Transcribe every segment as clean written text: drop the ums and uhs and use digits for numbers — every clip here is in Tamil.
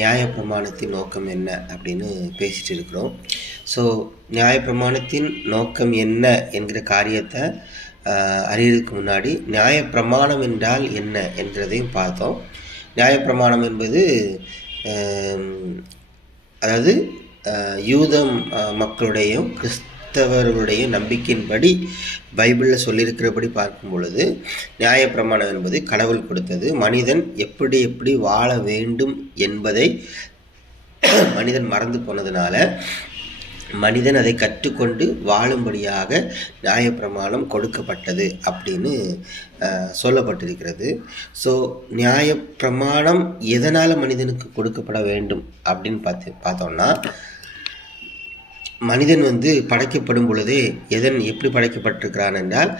நியாயப்பிரமாணத்தின் நோக்கம் என்ன அப்படின்னு பேசிகிட்டு இருக்கிறோம். ஸோ நியாயப்பிரமாணத்தின் நோக்கம் என்ன என்கிற காரியத்தை அறியறதுக்கு முன்னாடி நியாயப்பிரமாணம் என்றால் என்ன என்கிறதையும் பார்த்தோம். நியாயப்பிரமாணம் என்பது அதாவது யூதம் மக்களுடையும் கிறிஸ்தவர்களுடைய நம்பிக்கையின்படி பைபிளில் சொல்லியிருக்கிறபடி பார்க்கும் பொழுது நியாயப்பிரமாணம் என்பது கடவுள் கொடுத்தது. மனிதன் எப்படி எப்படி வாழ வேண்டும் என்பதை மனிதன் மறந்து போனதுனால மனிதன் அதை கற்றுக்கொண்டு வாழும்படியாக நியாயப்பிரமாணம் கொடுக்கப்பட்டது அப்படின்னு சொல்லப்பட்டிருக்கிறது. ஸோ நியாயப்பிரமாணம் எதனால் மனிதனுக்கு கொடுக்கப்பட வேண்டும் அப்படின்னு பார்த்தோம்னா, மனிதன் படைக்கப்படும் பொழுதே எப்படி படைக்கப்பட்டிருக்கிறான் என்றால்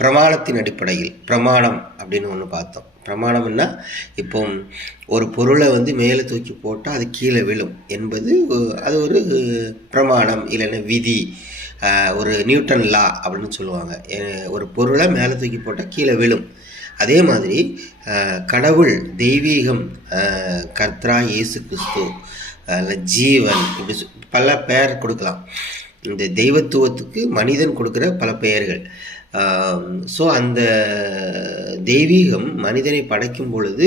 பிரமாணத்தின் அடிப்படையில். பிரமாணம் அப்படின்னு ஒன்று பார்த்தோம். பிரமாணம்னா இப்போ ஒரு பொருளை மேலே தூக்கி போட்டால் அது கீழே விழும் என்பது அது ஒரு பிரமாணம், இல்லைன்னா விதி, ஒரு நியூட்டன் லா அப்படின்னு சொல்லுவாங்க. ஒரு பொருளை மேலே தூக்கி போட்டால் கீழே விழும். அதே மாதிரி கடவுள், தெய்வீகம், கர்த்தரா இயேசு கிறிஸ்து, ஜீவன், இப்படி பல பெயர் கொடுக்கலாம். இந்த தெய்வத்துவத்துக்கு மனிதன் கொடுக்குற பல பெயர்கள். ஸோ அந்த தெய்வீகம் மனிதனை படைக்கும் பொழுது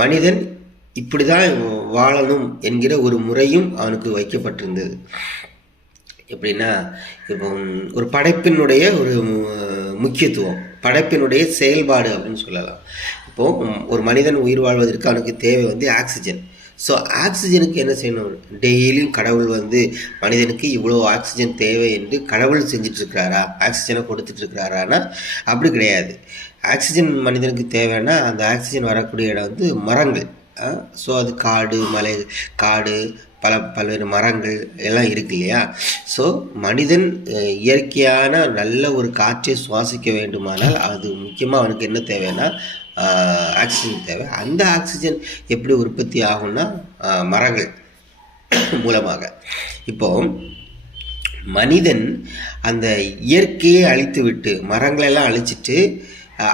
மனிதன் இப்படி தான் வாழணும் என்கிற ஒரு முறையும் அவனுக்கு வைக்கப்பட்டிருந்தது. எப்படின்னா, இப்போ ஒரு படைப்பினுடைய ஒரு முக்கியத்துவம், படைப்பினுடைய செயல்பாடு அப்படின்னு சொல்லலாம். இப்போது ஒரு மனிதன் உயிர் வாழ்வதற்கு அவனுக்கு தேவை ஆக்சிஜன். ஸோ ஆக்சிஜனுக்கு என்ன செய்யணும்? டெய்லியும் கடவுள் மனிதனுக்கு இவ்வளோ ஆக்சிஜன் தேவை என்று கடவுள் செஞ்சிட்ருக்கிறாரா, ஆக்சிஜனை கொடுத்துட்ருக்கிறாரானா அப்படி கிடையாது. ஆக்சிஜன் மனிதனுக்கு தேவைன்னா அந்த ஆக்சிஜன் வரக்கூடிய இடம் மரங்கள். ஸோ அது காடு, மலை, காடு, பல்வேறு மரங்கள் எல்லாம் இருக்கு இல்லையா? ஸோ மனிதன் இயற்கையான நல்ல ஒரு காற்றை சுவாசிக்க வேண்டுமானால் அது முக்கியமாக அவனுக்கு என்ன தேவைன்னா ஆக்சிஜன் தேவை. அந்த ஆக்சிஜன் எப்படி உற்பத்தி ஆகும்னா மரங்கள் மூலமாக. இப்போ மனிதன் அந்த இயற்கையை அழித்து விட்டு மரங்களெல்லாம் அழிச்சிட்டு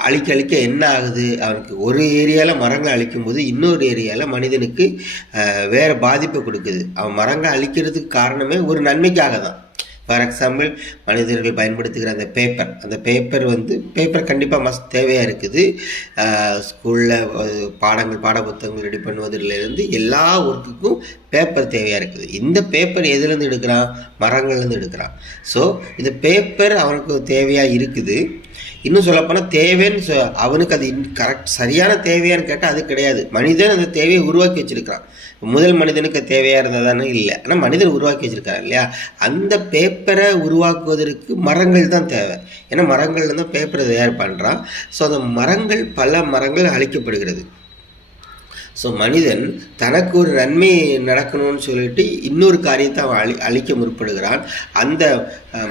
அழிக்க என்ன ஆகுது? அவனுக்கு ஒரு ஏரியாவில் மரங்களை அழிக்கும் போது இன்னொரு ஏரியாவில் மனிதனுக்கு வேறு பாதிப்பை கொடுக்குது. அவன் மரங்களை அழிக்கிறதுக்கு காரணமே ஒரு நன்மைக்காக தான். ஃபார் எக்ஸாம்பிள், மனிதர்கள் பயன்படுத்துகிற அந்த பேப்பர் கண்டிப்பாக தேவையாக இருக்குது. ஸ்கூலில் பாடப்புத்தகங்கள் ரெடி பண்ணுவதிலிருந்து எல்லா ஒர்க்குக்கும் பேப்பர் தேவையாக இருக்குது. இந்த பேப்பர் எதுலேருந்து எடுக்கிறான்? மரங்கள்லேருந்து எடுக்கிறான். ஸோ இந்த பேப்பர் அவனுக்கு தேவையாக இருக்குது. இன்னும் சொல்லப்போனால் தேவைன்னு அவனுக்கு அது சரியான தேவையான்னு கேட்டால் அது கிடையாது. மனிதன் அந்த தேவையை உருவாக்கி வச்சுருக்கிறான். முதல் மனிதனுக்கு தேவையாக இருந்ததானே இல்லை, ஆனால் மனிதன் உருவாக்கி வச்சுருக்காரு இல்லையா? அந்த பேப்பரை உருவாக்குவதற்கு மரங்கள் தான் தேவை. ஏன்னா மரங்கள்ல தான் பேப்பரை தயார் பண்ணுறான். ஸோ அந்த பல மரங்கள் அழிக்கப்படுகிறது. ஸோ மனிதன் தனக்கு ஒரு நன்மை நடக்கணும்னு சொல்லிட்டு இன்னொரு காரியத்தை அவன் அழிக்க முற்படுகிறான். அந்த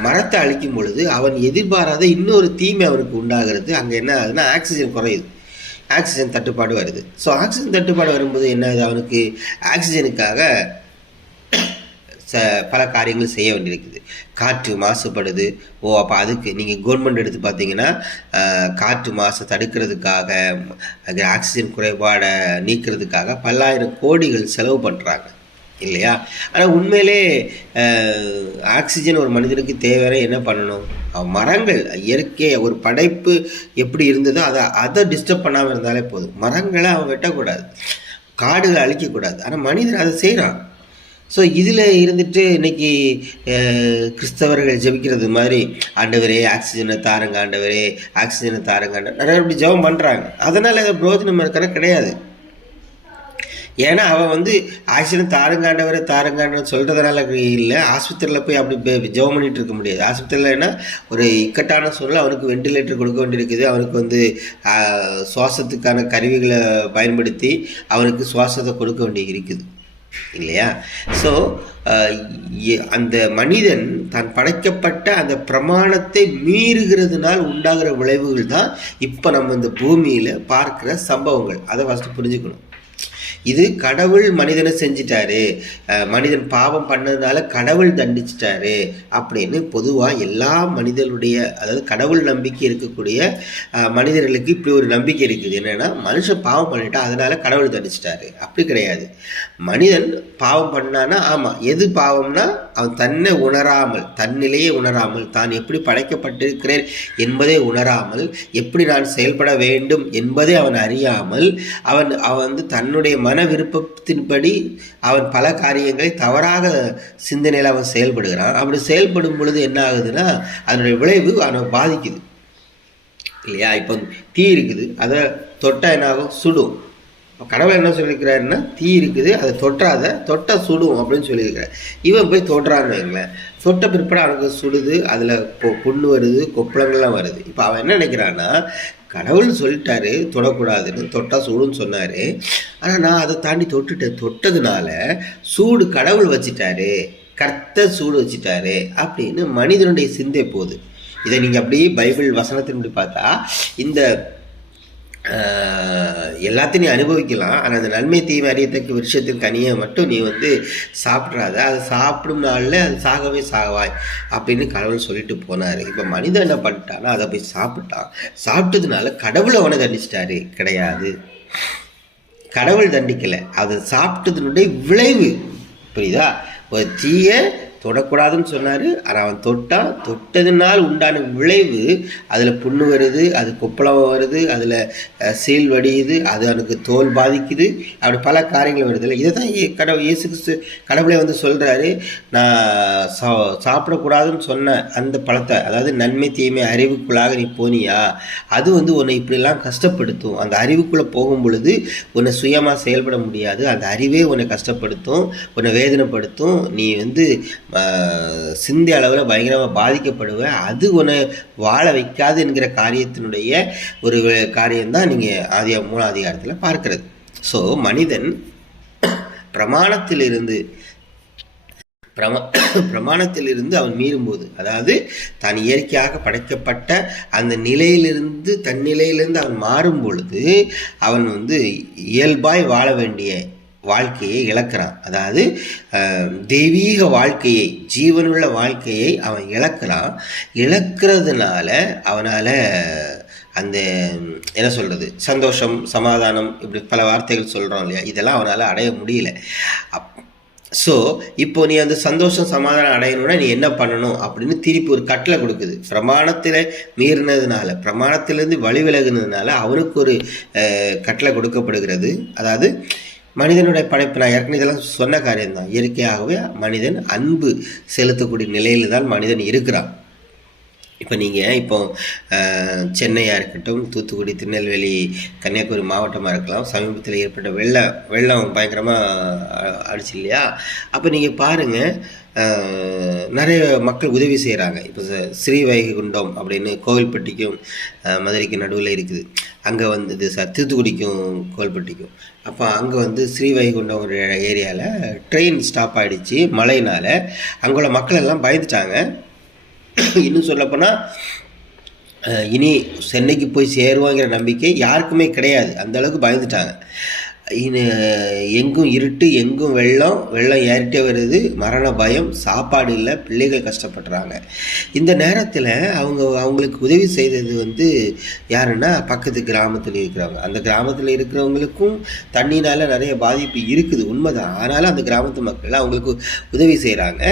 மரத்தை அழிக்கும் பொழுது அவன் எதிர்பாராத இன்னொரு தீமை அவனுக்கு உண்டாகிறது. அங்கே என்ன ஆகுதுன்னா ஆக்சிஜன் குறையுது, ஆக்சிஜன் தட்டுப்பாடு வருது. ஸோ ஆக்சிஜன் தட்டுப்பாடு வரும்போது என்ன ஆகுது? அவனுக்கு ஆக்சிஜனுக்காக பல காரியங்கள் செய்ய வேண்டியிருக்குது. காற்று மாசுபடுது. அப்போ அதுக்கு நீங்கள் கவர்மெண்ட் எடுத்து பார்த்தீங்கன்னா காற்று மாசை தடுக்கிறதுக்காக, ஆக்சிஜன் குறைபாடை நீக்கிறதுக்காக பல்லாயிரம் கோடிகள் செலவு பண்ணுறாங்க இல்லையா? ஆனால் உண்மையிலே ஆக்சிஜன் ஒரு மனிதனுக்கு தேவையான என்ன பண்ணணும்? மரங்கள், இயற்கை ஒரு படைப்பு எப்படி இருந்ததோ அதை டிஸ்டர்ப் பண்ணாமல் இருந்தாலே போதும். மரங்களை அவன் வெட்டக்கூடாது, காடுகளை அழிக்கக்கூடாது. ஆனால் மனிதன் அதை செய்கிறான். ஸோ இதில் இருந்துட்டு இன்றைக்கி கிறிஸ்தவர்கள் ஜெபிக்கிறது மாதிரி, ஆண்டவரே ஆக்சிஜனை தாருங்க, ஆண்டவரே ஆக்சிஜனை தாருங்க, நிறைய இப்படி ஜெபம் பண்ணுறாங்க. அதனால் அதை பிரோஜனம் இருக்கிற கிடையாது. ஏன்னா அவன் ஆக்சிஜன் தாருங்காண்டவரை தாருங்காண்டவன் சொல்கிறதுனால இல்லை. ஆஸ்பத்திரியில் போய் அப்படி ஜெபம் பண்ணிகிட்டு இருக்க முடியாது. ஆஸ்பத்திரியில்னா ஒரு இக்கட்டான சூழ்நிலை, அவனுக்கு வெண்டிலேட்டர் கொடுக்க வேண்டியிருக்குது. அவனுக்கு சுவாசத்துக்கான கருவிகளை பயன்படுத்தி அவனுக்கு சுவாசத்தை கொடுக்க வேண்டிய இருக்குது இல்லையா? ஸோ அந்த மனிதன் தான் படைக்கப்பட்ட அந்த பிரமாணத்தை மீறுகிறதுனால் உண்டாகிற விளைவுகள் தான் இப்போ நம்ம இந்த பூமியில் பார்க்குற சம்பவங்கள். அதை ஃபஸ்ட்டு புரிஞ்சுக்கணும். இது கடவுள் மனிதனை செஞ்சிட்டாரு, மனிதன் பாவம் பண்ணதுனால கடவுள் தண்டிச்சிட்டாரு அப்படின்னு பொதுவாக எல்லா மனிதனுடைய, அதாவது கடவுள் நம்பிக்கை இருக்கக்கூடிய மனிதர்களுக்கு இப்படி ஒரு நம்பிக்கை இருக்குது. என்னென்னா மனுஷன் பாவம் பண்ணிட்டா அதனால கடவுள் தண்டிச்சிட்டாரு. அப்படி கிடையாது. மனிதன் பாவம் பண்ணான்னா, ஆமாம், எது பாவம்னா அவன் தன்னை உணராமல், தன்னிலையே உணராமல், தான் எப்படி படைக்கப்பட்டிருக்கிறேன் என்பதை உணராமல், எப்படி நான் செயல்பட வேண்டும் என்பதை அவன் அறியாமல், அவன் வந்து தன்னுடைய மன விருப்பத்தின்படி அவன் பல காரியங்களை தவறாக சிந்தனையில் அவன் செயல்படுகிறான். அப்படி செயல்படும் பொழுது என்ன ஆகுதுன்னா அதனுடைய விளைவு அவனை பாதிக்குது இல்லையா? இப்போ தீ இருக்குது, அதை தொட்டால் என்ன ஆகும்? சுடும். கடவுள் என்ன சொல்லியிருக்கிறாருன்னா, தீ இருக்குது, அதை தொட்டா சுடும் அப்படின்னு சொல்லியிருக்கிறார். இவன் போய் தொடுறான்னு வைங்களேன், தொட்ட பிற்பாடு அவனுக்கு சுடுது, அதில் புண்ணு வருது, கொப்பளங்கள்லாம் வருது. இப்போ அவன் என்ன நினைக்கிறான்னா, கடவுள் சொல்லிட்டாரு தொடக்கூடாதுன்னு, தொட்டா சூடுன்னு சொன்னார், ஆனால் நான் அதை தாண்டி தொட்டுட்டேன், தொட்டதுனால சூடு கடவுள் வச்சிட்டாரு, கர்த்தர் சூடு வச்சிட்டாரு அப்படின்னு மனிதனுடைய சிந்தை போகுது. இதை நீங்கள் அப்படியே பைபிள் வசனத்தின்படி பார்த்தா இந்த எல்லாத்தையும் நீ அனுபவிக்கலாம், ஆனால் அந்த நன்மை தீமை அறியத்தக்க விருட்சத்தின் கனியை மட்டும் நீ வந்து சாப்பிட்றாத, அது சாப்பிடும் நாளில் அது சாகவே சாகவாய் அப்படின்னு கடவுள் சொல்லிட்டு போனார். இப்போ மனிதன் என்ன பண்ணிட்டான்னா அதை போய் சாப்பிட்டான். சாப்பிட்டதுனால கடவுளை அவனை தண்டிச்சிட்டாரு? கிடையாது, கடவுள் தண்டிக்கலை, அதை சாப்பிட்டதுனுடைய விளைவு. புரியுதா? ஒரு தீயை தொடக்கூடாதுன்னு சொன்னார், ஆனால் அவன் தொட்டதுனால் உண்டான விளைவு, அதில் புண்ணு வருது, அது கொப்பளம் வருது, அதில் சீல் வடியுது, அது அவனுக்கு தோல் பாதிக்குது, அப்படி பல காரியங்கள் வருது இல்லை. இதை தான் இயேசு கிறிஸ்து கடவுளே வந்து சொல்கிறாரு, நான் சாப்பிடக்கூடாதுன்னு சொன்ன அந்த பழத்தை, அதாவது நன்மை தீமை அறிவுக்குள்ளாக நீ போனியா, அது வந்து உன்னை இப்படிலாம் கஷ்டப்படுத்தும். அந்த அறிவுக்குள்ளே போகும் பொழுது உன்னை சுயமாக செயல்பட முடியாது, அந்த அறிவே உன்னை கஷ்டப்படுத்தும், உன்னை வேதனைப்படுத்தும், நீ வந்து சிந்தி அளவில் பயங்கரமாக பாதிக்கப்படுவேன், அது உன்னை வாழ வைக்காது என்கிற காரியத்தினுடைய ஒரு காரியம்தான் நீங்கள் 3ஆம் அதிகாரத்தில் பார்க்கிறது. ஸோ மனிதன் பிரமாணத்திலிருந்து அவன் மீறும்போது, அதாவது தான் இயற்கையாக படைக்கப்பட்ட அந்த நிலையிலிருந்து, தன்னிலையிலிருந்து அவன் மாறும் பொழுது அவன் வந்து இயல்பாய் வாழ வேண்டிய வாழ்க்கையை இழக்கிறான். அதாவது தெய்வீக வாழ்க்கையை, ஜீவனுள்ள வாழ்க்கையை அவன் இழக்கிறான். இழக்கிறதுனால அவனால் அந்த என்ன சொல்கிறது, சந்தோஷம், சமாதானம், இப்படி பல வார்த்தைகள் சொல்கிறோம் இல்லையா, இதெல்லாம் அவனால் அடைய முடியல. ஸோ இப்போ நீ அந்த சந்தோஷம் சமாதானம் அடையணும்னா நீ என்ன பண்ணணும் அப்படின்னு திருப்பி ஒரு கட்டளை கொடுக்குது. பிரமாணத்தில் மீறினதுனால, பிரமாணத்திலேருந்து வழி விலகுனதுனால அவனுக்கு ஒரு கட்டளை கொடுக்கப்படுகிறது. அதாவது மனிதனுடைய படைப்பு, நான் ஏற்கனவே இதெல்லாம் சொன்ன காரியம்தான், இயற்கையாகவே மனிதன் அன்பு செலுத்தக்கூடிய நிலையில் தான் மனிதன் இருக்கிறான். இப்போ நீங்கள் இப்போ சென்னையாக இருக்கட்டும், தூத்துக்குடி, திருநெல்வேலி, கன்னியாகுமரி மாவட்டமாக இருக்கலாம், சமீபத்தில் ஏற்பட்ட வெள்ளம் பயங்கரமாக அடிச்சு இல்லையா? அப்போ நீங்கள் பாருங்கள், நிறைய மக்கள் உதவி செய்கிறாங்க. இப்போ ஸ்ரீவைகுண்டம் அப்படின்னு கோவில்பட்டிக்கும் மதுரைக்கும் நடுவில் இருக்குது, அங்கே வந்து தூத்துக்குடிக்கும் கோவில்பட்டிக்கும். அப்போ அங்கே வந்து ஸ்ரீவைகுண்டம் ஒரு ஏரியாவில் ட்ரெயின் ஸ்டாப் ஆகிடுச்சு மழையினால். அங்கே உள்ள மக்கள் எல்லாம் பயந்துட்டாங்க. இன்னும் சொல்லப்போனால் இனி சென்னைக்கு போய் சேருவாங்கிற நம்பிக்கை யாருக்குமே கிடையாது, அந்தளவுக்கு பயந்துட்டாங்க. எங்கும் இருட்டு, எங்கும் வெள்ளம் ஏறிட்டே வருது, மரண பயம், சாப்பாடு இல்லை, பிள்ளைகள் கஷ்டப்படுறாங்க. இந்த நேரத்தில் அவங்களுக்கு உதவி செய்தது வந்து யாருன்னா பக்கத்து கிராமத்தில் இருக்கிறவங்க. அந்த கிராமத்தில் இருக்கிறவங்களுக்கும் தண்ணினால் நிறைய பாதிப்பு இருக்குது, உண்மைதான். ஆனாலும் அந்த கிராமத்து மக்கள் அவங்களுக்கு உதவி செய்கிறாங்க.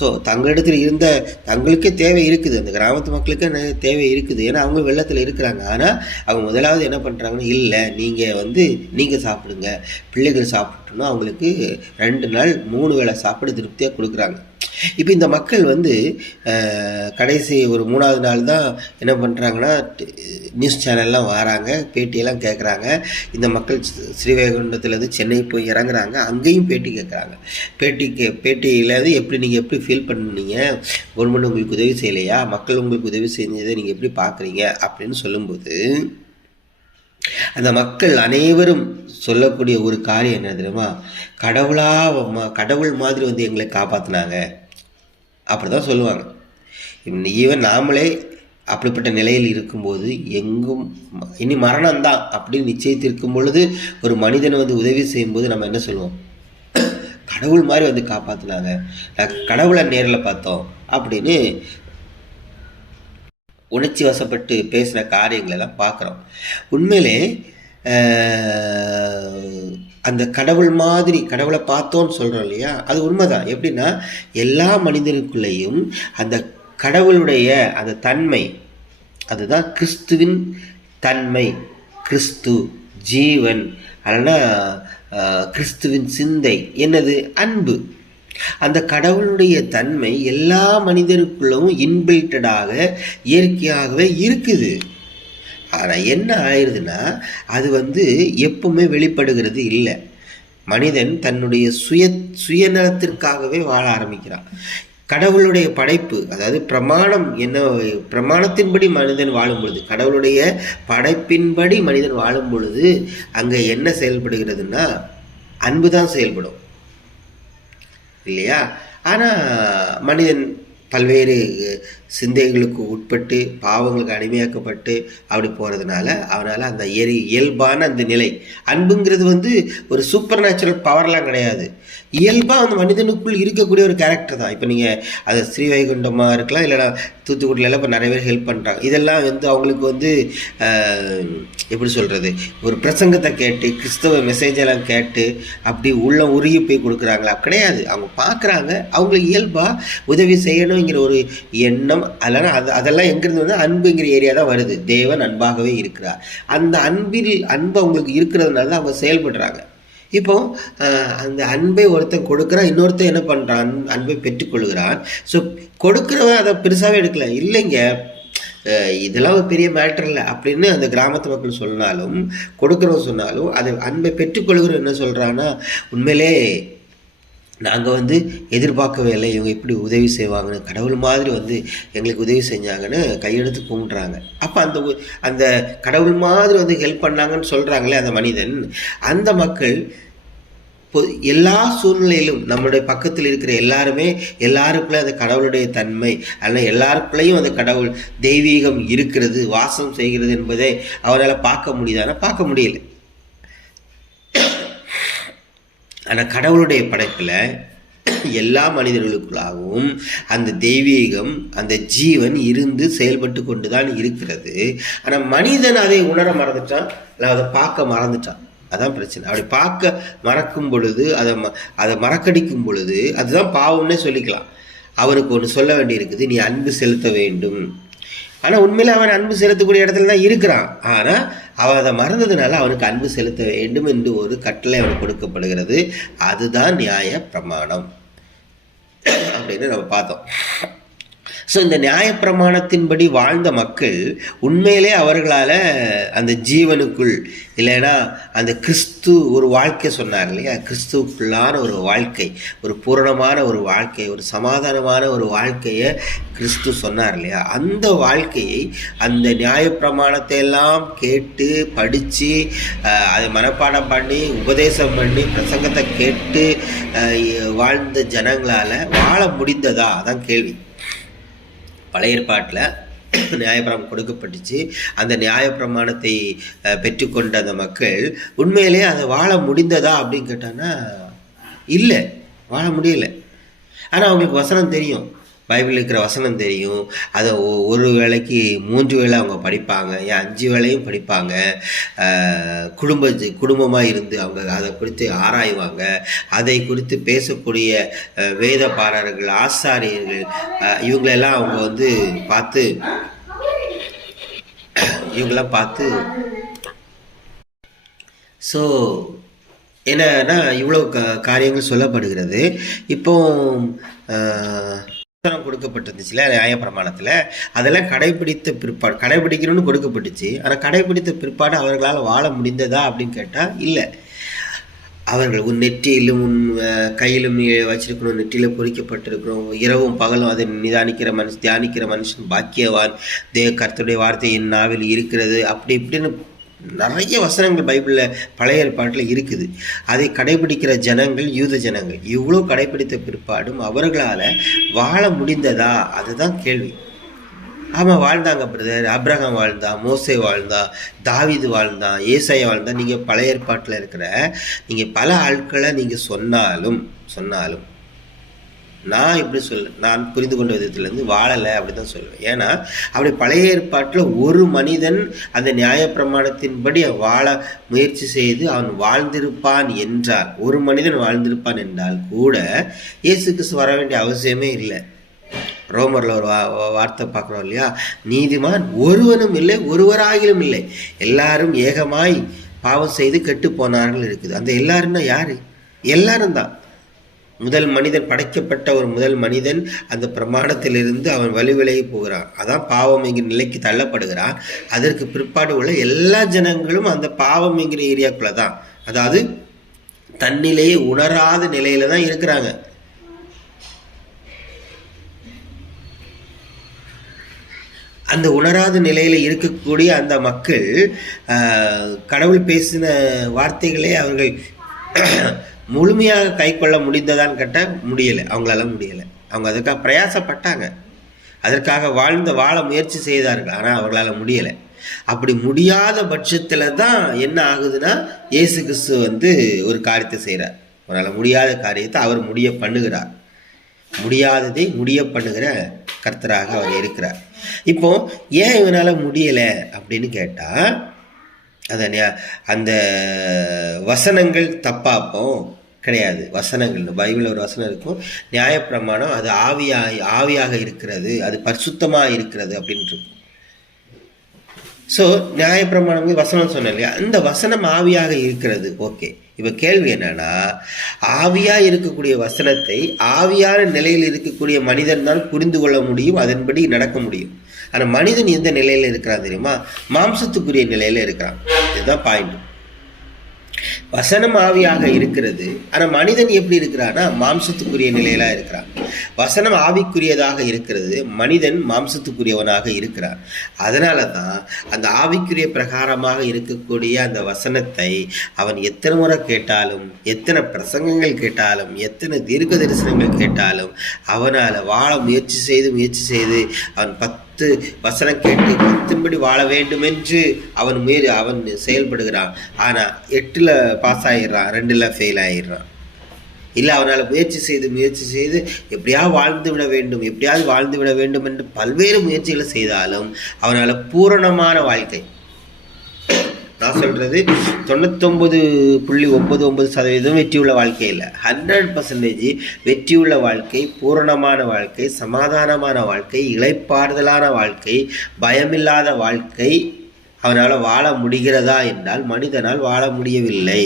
ஸோ தங்களிடத்தில் இருந்த தங்களுக்கே தேவை இருக்குது, அந்த கிராமத்து மக்களுக்கு நிறைய தேவை இருக்குது, ஏன்னா அவங்க வெள்ளத்தில் இருக்கிறாங்க. ஆனால் அவங்க முதலாவது என்ன பண்ணுறாங்கன்னா, இல்லை நீங்கள் சாப்பிடுங்க, பிள்ளைகள் சாப்பிட்டோன்னா அவங்களுக்கு 2 நாள் 3 வேளை சாப்பாடு திருப்தியாக கொடுக்குறாங்க. இப்போ இந்த மக்கள் வந்து கடைசி ஒரு 3ஆவது நாள் தான் என்ன பண்ணுறாங்கன்னா, நியூஸ் சேனல்லாம் வராங்க, பேட்டியெல்லாம் கேட்குறாங்க. இந்த மக்கள் ஸ்ரீவைகுண்டத்துலேருந்து சென்னை போய் இறங்குறாங்க, அங்கேயும் பேட்டி கேட்குறாங்க. பேட்டியில் நீங்கள் எப்படி ஃபீல் பண்ணீங்க, கவர்மெண்ட் உங்களுக்கு உதவி செய்யலையா, மக்கள் உங்களுக்கு உதவி செஞ்சதை நீங்கள் எப்படி பார்க்குறீங்க அப்படின்னு சொல்லும்போது, அந்த மக்கள் அனைவரும் சொல்லக்கூடிய ஒரு காரியம் என்ன தெரியுமா, கடவுள் மாதிரி வந்து எங்களை காப்பாற்றினாங்க அப்படி தான் சொல்லுவாங்க. ஈவன் நாமளே அப்படிப்பட்ட நிலையில் இருக்கும்போது எங்கும் இனி மரணம்தான் அப்படின்னு நிச்சயித்திருக்கும் பொழுது ஒரு மனிதனை வந்து உதவி செய்யும்போது நம்ம என்ன சொல்லுவோம்? கடவுள் மாதிரி வந்து காப்பாற்றினாங்க, கடவுளை நேரில் பார்த்தோம் அப்படின்னு உணர்ச்சி வசப்பட்டு பேசின காரியங்களெல்லாம் பார்க்குறோம். உண்மையிலே அந்த கடவுள் மாதிரி கடவுளை பார்த்தோன்னு சொல்கிறோம் இல்லையா, அது உண்மைதான். எப்படின்னா எல்லா மனிதனுக்குள்ளேயும் அந்த கடவுளுடைய அந்த தன்மை, அதுதான் கிறிஸ்துவின் தன்மை, கிறிஸ்து ஜீவன், அதனால் கிறிஸ்துவின் சிந்தை என்னது? அன்பு. அந்த கடவுளுடைய தன்மை எல்லா மனிதருக்குள்ளவும் இன்பில்டடாக இயற்கையாகவே இருக்குது. ஆனால் என்ன ஆயிடுதுன்னா அது வந்து எப்பவுமே வெளிப்படுகிறது இல்லை. மனிதன் தன்னுடைய சுயநலத்திற்காகவே வாழ ஆரம்பிக்கிறான். கடவுளுடைய படைப்பு, அதாவது பிரமாணம் என்ன, பிரமாணத்தின்படி மனிதன் வாழும் பொழுது, கடவுளுடைய படைப்பின்படி மனிதன் வாழும் பொழுது அங்கே என்ன செயல்படுகிறதுன்னா அன்பு தான் செயல்படும் இல்லையா? ஆனால் மனிதன் பல்வேறு சிந்தைகளுக்கு உட்பட்டு பாவங்களுக்கு அடிமையாக்கப்பட்டு அப்படி போகிறதுனால அவனால் அந்த இயல்பான அந்த நிலை, அன்புங்கிறது வந்து ஒரு சூப்பர் நேச்சுரல் பவர்லாம் கிடையாது, இயல்பாக அந்த மனிதனுக்குள் இருக்கக்கூடிய ஒரு கேரக்டர் தான். இப்போ நீங்கள் அது ஸ்ரீவைகுண்டமாக இருக்கலாம், இல்லைனா தூத்துக்குடியிலலாம் இப்போ நிறைய பேர் ஹெல்ப் பண்ணுறாங்க. இதெல்லாம் வந்து அவங்களுக்கு வந்து எப்படி சொல்கிறது, ஒரு பிரசங்கத்தை கேட்டு கிறிஸ்தவ மெசேஜெல்லாம் கேட்டு அப்படி உள்ள உருகி போய் கொடுக்குறாங்களா? கிடையாது. அவங்க பார்க்குறாங்க, அவங்களுக்கு இயல்பாக உதவி செய்யணுங்கிற ஒரு எண்ணம். அதெல்லாம் எங்கிருந்து வந்து அன்புங்கிற ஏரியா தான் வருது. தேவன் அன்பாகவே இருக்கிறார். அந்த அன்பு அவங்களுக்கு இருக்கிறதுனால தான் அவங்க செயல்படுறாங்க. இப்போ அந்த அன்பை ஒருத்தன் கொடுக்குறான், இன்னொருத்தன் என்ன பண்ணுறான்? அன்பை பெற்றுக்கொள்கிறான். ஸோ கொடுக்குறவன் அதை பெருசாகவே எடுக்கல. இல்லைங்க, இதெல்லாம் ஒரு பெரிய மேட்டர் இல்லை அப்படின்னு அந்த கிராமத்து மக்கள் சொன்னாலும், கொடுக்குறவன் சொன்னாலும், அதை அன்பை பெற்றுக்கொள்கிறவன் என்ன சொல்கிறான்னா, உண்மையிலே நாங்கள் வந்து எதிர்பார்க்கவே இல்லை இவங்க இப்படி உதவி செய்வாங்கன்னு, கடவுள் மாதிரி வந்து எங்களுக்கு உதவி செஞ்சாங்கன்னு கையெடுத்து கும்பிட்றாங்க. அப்போ அந்த கடவுள் மாதிரி வந்து ஹெல்ப் பண்ணாங்கன்னு சொல்கிறாங்களே அந்த மனிதன், அந்த மக்கள் எல்லா சூழ்நிலையிலும் நம்மளுடைய பக்கத்தில் இருக்கிற எல்லாருக்குள்ளே அந்த கடவுளுடைய தன்மை, அதனால் எல்லாருக்குள்ளேயும் அந்த கடவுள் தெய்வீகம் இருக்கிறது, வாசம் செய்கிறது என்பதை அவரால் பார்க்க முடியுதானா? பார்க்க முடியல. ஆனால் கடவுளுடைய படைப்பில் எல்லா மனிதர்களுக்குள்ளாகவும் அந்த தெய்வீகம், அந்த ஜீவன் இருந்து செயல்பட்டு கொண்டு தான் இருக்கிறது. ஆனால் மனிதன் அதை உணர மறந்துட்டான், இல்லை அதை பார்க்க மறந்துட்டான். அதான் பிரச்சனை. அப்படி பார்க்க மறக்கும் பொழுது, அதை மறக்கடிக்கும் பொழுது, அதுதான் பாவம்னே சொல்லிக்கலாம். அவனுக்கு ஒன்று சொல்ல வேண்டி இருக்குது, நீ அன்பு செலுத்த வேண்டும். ஆனால் உண்மையில் அவன் அன்பு செலுத்தக்கூடிய இடத்துல தான் இருக்கிறான். ஆனால் அவன் அதை மறந்ததுனால அவனுக்கு அன்பு செலுத்த வேண்டும் என்று ஒரு கட்டளை அவனுக்கு கொடுக்கப்படுகிறது. அதுதான் நியாய பிரமாணம் அப்படின்னு நம்ம பார்த்தோம். ஸோ இந்த நியாயப்பிரமாணத்தின்படி வாழ்ந்த மக்கள் உண்மையிலே அவர்களால் அந்த ஜீவனுக்குள், இல்லைன்னா அந்த கிறிஸ்து ஒரு வாழ்க்கை சொன்னார் இல்லையா, கிறிஸ்துவுக்குள்ளான ஒரு வாழ்க்கை, ஒரு பூரணமான ஒரு வாழ்க்கை, ஒரு சமாதானமான ஒரு வாழ்க்கையை கிறிஸ்து சொன்னார் இல்லையா, அந்த வாழ்க்கையை அந்த நியாயப்பிரமாணத்தை எல்லாம் கேட்டு படித்து அதை மனப்பாடம் பண்ணி உபதேசம் பண்ணி பிரசங்கத்தை கேட்டு வாழ்ந்த ஜனங்களால் வாழ முடிந்ததா? அதான் கேள்வி. பழைய ஏற்பாட்டில் நியாயப்பிரமாணம் கொடுக்கப்பட்டுச்சு. அந்த நியாயப்பிரமாணத்தை பெற்றுக்கொண்ட அந்த மக்கள் உண்மையிலே அதை வாழ முடிந்ததா அப்படின்னு கேட்டான்னா இல்லை, வாழ முடியலை. ஆனால் அவங்களுக்கு வசனம் தெரியும், பைபிளில் இருக்கிற வசனம் தெரியும். அதை ஒரு வேளைக்கு 3 வேளை அவங்க படிப்பாங்க, ஏன் 5 வேளையும் படிப்பாங்க. குடும்பமாக இருந்து அவங்க அதை குறித்து ஆராய்வாங்க. அதை குறித்து பேசக்கூடிய வேதபாரர்கள், ஆசாரியர்கள், இவங்களெல்லாம் அவங்க வந்து இவங்களாம் பார்த்து ஸோ என்னன்னா இவ்வளோ காரியங்கள் சொல்லப்படுகிறது. இப்போ கொடுக்கப்பட்டிருந்துச்சுல நியாயப்பிரமாணத்தில், அதெல்லாம் கடைபிடிக்கணும்னு கொடுக்கப்பட்டுச்சு. ஆனால் கடைபிடித்த பிற்பாடு அவர்களால் வாழ முடிந்ததா அப்படின்னு கேட்டால் இல்லை. அவர்கள் உன் நெற்றியிலும் உன் கையிலும் வச்சிருக்கணும், நெற்றியில் பொறிக்கப்பட்டிருக்கிறோம், இரவும் பகலும் அதை தியானிக்கிற மனுஷன் பாக்கியவான், கர்த்தருடைய வார்த்தை என் நாவில் இருக்கிறது, அப்படி இப்படின்னு நிறைய வசனங்கள் பைபிளில் பழைய ஏற்பாட்டில் இருக்குது. அதை கடைபிடிக்கிற ஜனங்கள், யூத ஜனங்கள், இவ்வளோ கடைபிடித்த பிற்பாடும் அவர்களால் வாழ முடிந்ததா? அதுதான் கேள்வி. ஆமாம், வாழ்ந்தாங்க பிரதர். ஆபிரகாம் வாழ்ந்தான், மோசே வாழ்ந்தான், தாவீது வாழ்ந்தான், ஏசாயா வாழ்ந்தான். நீங்கள் பழைய ஏற்பாட்டில் இருக்கிற நீங்கள் பல ஆட்களை நீங்கள் சொன்னாலும் நான் இப்படி நான் புரிந்து கொண்ட விதத்துலேருந்து வாழலை அப்படி தான் சொல்லுவேன். ஏன்னா அப்படி பழைய ஏற்பாட்டில் ஒரு மனிதன் அந்த நியாயப்பிரமாணத்தின்படி வாழ முயற்சி செய்து அவன் வாழ்ந்திருப்பான் என்றால், ஒரு மனிதன் வாழ்ந்திருப்பான் என்றால் கூட இயேசு கிறிஸ்து வர வேண்டிய அவசியமே இல்லை. ரோமரில் ஒரு வார்த்தை பார்க்குறோம் இல்லையா, நீதிமான் ஒருவனும் இல்லை, ஒருவராகிலும் இல்லை, எல்லாரும் ஏகமாய் பாவம் செய்து கெட்டு போனார்கள் இருக்குது. அந்த எல்லாருன்னா யாரு? எல்லாரும் தான். முதல் மனிதன், படைக்கப்பட்ட ஒரு முதல் மனிதன் அந்த பிரமாணத்திலிருந்து அவன் விலகி போகிறான். அதான் பாவம் என்கிற நிலைக்கு தள்ளப்படுகிறான். அதற்கு பிற்பாடு உள்ள எல்லா ஜனங்களும் அந்த பாவம் என்கிற ஏரியாக்குள்ள தான், அதாவது தன்னிலேயே உணராத நிலையில தான் இருக்கிறாங்க. அந்த உணராத நிலையில் இருக்கக்கூடிய அந்த மக்கள் கடவுள் பேசின வார்த்தைகளே அவர்கள் முழுமையாக கை கொள்ள முடிந்ததான்னு கேட்டால் முடியலை. அவங்களால முடியலை. அவங்க அதற்காக பிரயாசப்பட்டாங்க, அதற்காக வாழ முயற்சி செய்தார்கள். ஆனால் அவர்களால் முடியலை. அப்படி முடியாத பட்சத்தில் தான் என்ன ஆகுதுன்னா, இயேசு கிறிஸ்து ஒரு காரியத்தை செய்கிறார். அவரால் முடியாத காரியத்தை அவர் முடிய பண்ணுகிறார். முடியாததை முடிய பண்ணுகிற கர்த்தராக அவர் இருக்கிறார். இப்போ ஏன் இவனால் முடியலை அப்படின்னு கேட்டால், அந்த வசனங்கள் தப்பாப்போம் கிடையாது. வசனங்கள், பைபிளில் ஒரு வசனம் இருக்கும், நியாயப்பிரமாணம் அது ஆவியாக இருக்கிறது, அது பரிசுத்தமாக இருக்கிறது அப்படின்ட்டு இருக்கும். ஸோ நியாயப்பிரமாணம் வசனம் சொன்னேன் இல்லையா, இந்த வசனம் ஆவியாக இருக்கிறது. ஓகே, இப்போ கேள்வி என்னன்னா, ஆவியாக இருக்கக்கூடிய வசனத்தை ஆவியான நிலையில் இருக்கக்கூடிய மனிதன் தான் புரிந்து கொள்ள முடியும், அதன்படி நடக்க முடியும். ஆனால் மனிதன் எந்த நிலையில் இருக்கிறான் தெரியுமா? மாம்சத்துக்குரிய நிலையில் இருக்கிறான். இதுதான் பாயிண்ட். வசனம் ஆவியாக இருக்கிறது, ஆனால் மனிதன் எப்படி இருக்கிறான்னா மாம்சத்துக்குரிய நிலையில இருக்கிறான். வசனம் ஆவிக்குரியதாக இருக்கிறது, மனிதன் மாம்சத்துக்குரியவனாக இருக்கிறான். அதனால தான் அந்த ஆவிக்குரிய பிரகாரமாக இருக்கக்கூடிய அந்த வசனத்தை அவன் எத்தனை முறை கேட்டாலும், எத்தனை பிரசங்கங்கள் கேட்டாலும், எத்தனை தீர்க்க தரிசனங்கள் கேட்டாலும் அவனால் வாழ முயற்சி செய்து அவன் 10 வசனம் கேட்டு 10படி வாழ வேண்டும் என்று அவன் செயல்படுகிறான். ஆனால் 8ல் பாஸ் ஆகிடுறான், 2ல் ஃபெயில் ஆகிடுறான். இல்லை, அவனால் முயற்சி செய்து எப்படியாவது வாழ்ந்து விட வேண்டும் என்று பல்வேறு முயற்சிகளை செய்தாலும் அவனால் பூரணமான வாழ்க்கை, நான் சொல்கிறது 99.99% வெற்றியுள்ள வாழ்க்கை இல்லை, 100% வெற்றியுள்ள வாழ்க்கை, பூரணமான வாழ்க்கை, சமாதானமான வாழ்க்கை, இளைப்பாறுதலான வாழ்க்கை, பயமில்லாத வாழ்க்கை அவனால் வாழ முடிகிறதா என்றால் மனிதனால் வாழ முடியவில்லை.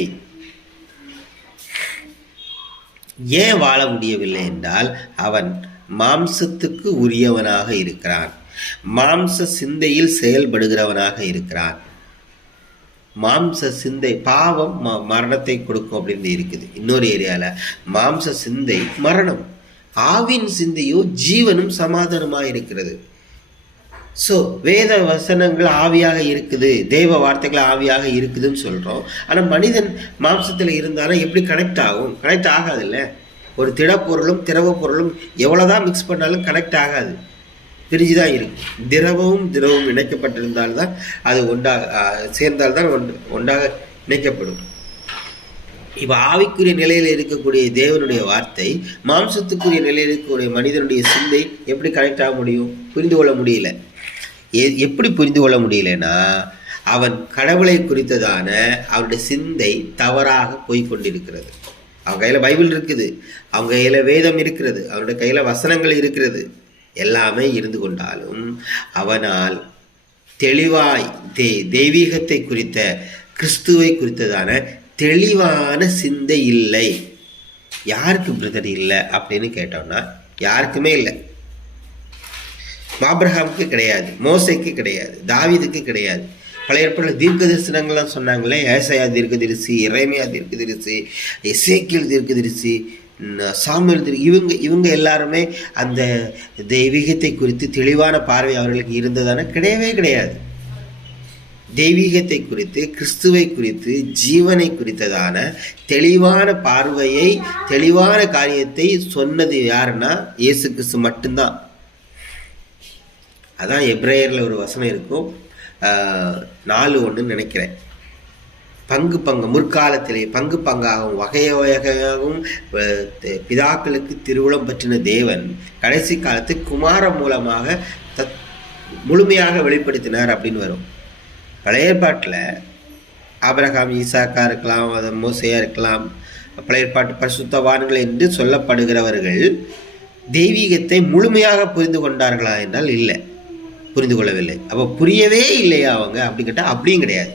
ஏன் வாழ முடியவில்லை என்றால் அவன் மாம்சத்துக்கு உரியவனாக இருக்கிறான், மாம்ச சிந்தையில் செயல்படுகிறவனாக இருக்கிறான். மாம்ச சிந்தை பாவம் மரணத்தை கொடுக்கும் அப்படின்னு இருக்குது. இன்னொரு ஏரியாவில் மாம்ச சிந்தை மரணம், ஆவின் சிந்தையோ ஜீவனும் சமாதானமாக இருக்கிறது. ஸோ வேத வசனங்கள் ஆவியாக இருக்குது, தெய்வ வார்த்தைகள் ஆவியாக இருக்குதுன்னு சொல்கிறோம். ஆனால் மனிதன் மாம்சத்தில் இருந்தாலும் எப்படி கனெக்ட் ஆகும்? கனெக்ட் ஆகாதுல்ல. ஒரு திடப்பொருளும் திரவ பொருளும் எவ்வளோதான் மிக்ஸ் பண்ணாலும் கனெக்ட் ஆகாது, பிரிஞ்சு தான் இருக்கும். திரவமும் இணைக்கப்பட்டிருந்தால்தான் அது சேர்ந்தால்தான் ஒன்றாக இணைக்கப்படும். இப்போ ஆவிக்குரிய நிலையில் இருக்கக்கூடிய தேவனுடைய வார்த்தை மாம்சத்துக்குரிய நிலையில் இருக்கக்கூடிய மனிதனுடைய சிந்தை எப்படி கனெக்ட் ஆக முடியும்? புரிந்து கொள்ள முடியல. எப்படி புரிந்து கொள்ள முடியலன்னா, அவன் கடவுளை குறித்ததான அவனுடைய சிந்தை தவறாக போய்கொண்டிருக்கிறது. அவன் கையில் பைபிள் இருக்குது, அவங்க கையில் வேதம் இருக்கிறது, அவனுடைய கையில் வசனங்கள் இருக்கிறது, எல்லாமே இருந்து கொண்டாலும் அவனால் தெளிவாய் தெய்வீகத்தை குறித்த, கிறிஸ்துவை குறித்ததான தெளிவான சிந்தை இல்லை. யாருக்கு பிரதர் இல்லை அப்படின்னு கேட்டோம்னா யாருக்குமே இல்லை. ஆபிரகாமுக்கு கிடையாது, மோசைக்கு கிடையாது, தாவீதுக்கு கிடையாது. பழைய ஏற்பாட்டில் தீர்க்க தரிசனங்கள்லாம் சொன்னாங்களே, ஏசாயா தீர்க்கதரிசி, எரேமியா தீர்க்கதரிசி, எசேக்கியேல் தீர்க்கதரிசி, சாமுவேல், இவங்க எல்லாருமே அந்த தெய்வீகத்தை குறித்து தெளிவான பார்வை அவர்களுக்கு இருந்ததான கிடையவே கிடையாது. தெய்வீகத்தை குறித்து, கிறிஸ்துவை குறித்து, ஜீவனை குறித்ததான தெளிவான பார்வையை, தெளிவான காரியத்தை சொன்னது யாருன்னா இயேசு கிறிஸ்து மட்டும்தான். அதான் எப்ரேயரில் ஒரு வசனம் இருக்கும், 4:1 நினைக்கிறேன். பங்கு முற்காலத்திலே பங்கு பங்காகவும் வகையாகவும் பிதாக்களுக்கு திருவுளம் பற்றின தேவன் கடைசி காலத்து குமாரன் மூலமாக முழுமையாக வெளிப்படுத்தினார் அப்படின்னு வரும். பழைய ஏற்பாட்டில் ஆபிரகாம், ஈசாக்கா இருக்கலாம், மோசையா இருக்கலாம், பழைய ஏற்பாட்டு பரிசுத்தவான்கள் என்று சொல்லப்படுகிறவர்கள் தெய்வீகத்தை முழுமையாக புரிந்து கொண்டார்களா என்றால் இல்லை, புரிந்து கொள்ளவில்லை. அப்போ புரியவே இல்லையா அவங்க அப்படி கேட்டால் அப்படியும் கிடையாது.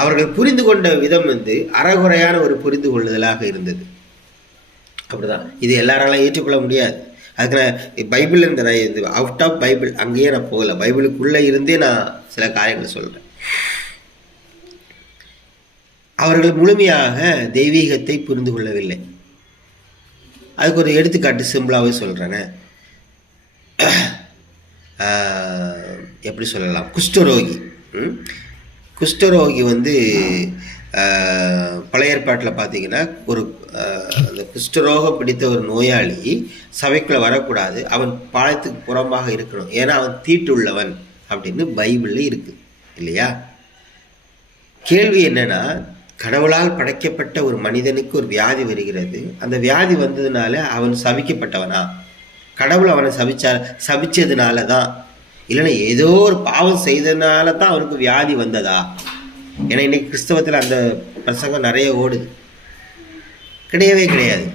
அவர்கள் புரிந்து கொண்ட விதம் அறகுறையான ஒரு புரிந்து கொள்ளுதலாக இருந்தது. அப்படிதான். இது எல்லாராலும் ஏற்றுக்கொள்ள முடியாது. அதுக்கு நான் பைபிள் நான் அவுட் ஆஃப் பைபிள் அங்கேயே நான் போகல, பைபிளுக்குள்ளே இருந்தே நான் சில காரியங்களை சொல்கிறேன். அவர்கள் முழுமையாக தெய்வீகத்தை புரிந்து கொள்ளவில்லை. அதுக்கு ஒரு எடுத்துக்காட்டு சிம்பிளாகவே சொல்கிறேன்னு, எப்படி சொல்லலாம், குஷ்டரோகி பழைய ஏற்பாட்டில் பார்த்தீங்கன்னா அந்த குஷ்டரோகம் பிடித்த ஒரு நோயாளி சபைக்குள்ளே வரக்கூடாது, அவன் பாலத்துக்கு புறம்பாக இருக்கணும், ஏன்னா அவன் தீட்டுள்ளவன் அப்படின்னு பைபிளில் இருக்குது இல்லையா? கேள்வி என்னன்னா, கடவுளால் படைக்கப்பட்ட ஒரு மனிதனுக்கு ஒரு வியாதி வருகிறது. அந்த வியாதி வந்ததுனால அவன் சபிக்கப்பட்டவனா? கடவுள் அவனை சபிச்சதுனால தான், இல்லைன்னா ஏதோ ஒரு பாவம் செய்ததுனால தான் அவனுக்கு வியாதி வந்ததா? ஏன்னா இன்னைக்கு கிறிஸ்தவத்தில் அந்த பிரசங்கம் நிறைய ஓடுது. கிடையவே கிடையாது.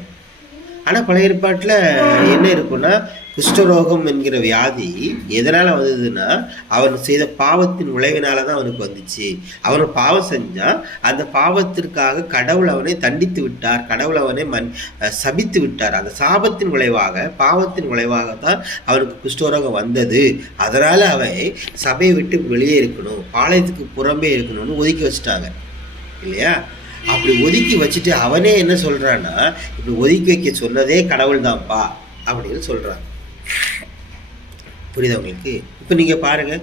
ஆனால் பழைய ஏற்பாட்டில் என்ன இருக்குன்னா, குஷ்டரோகம் என்கிற வியாதி எதனால் வந்ததுன்னா அவன் செய்த பாவத்தின் விளைவினால தான் அவனுக்கு வந்துச்சு. அவன் பாவம் செஞ்சால் அந்த பாவத்திற்காக கடவுள் அவனை தண்டித்து விட்டார், கடவுள் அவனை சபித்து விட்டார். அந்த சாபத்தின் விளைவாக, பாவத்தின் விளைவாகத்தான் அவனுக்கு குஷ்டரோகம் வந்தது. அதனால் அவன் சபையை விட்டு வெளியே இருக்கணும், பாளையத்துக்கு புறம்பே இருக்கணும்னு ஒதுக்கி வச்சுட்டாங்க இல்லையா? அப்படி ஒதுக்கி வச்சுட்டு அவனே என்ன சொல்கிறான்னா, இப்படி ஒதுக்கி வைக்க சொன்னதே கடவுள் தான்ப்பா அப்படின்னு சொல்கிறான். புரியுதா உங்களுக்கு? இப்போ நீங்கள் பாருங்கள்,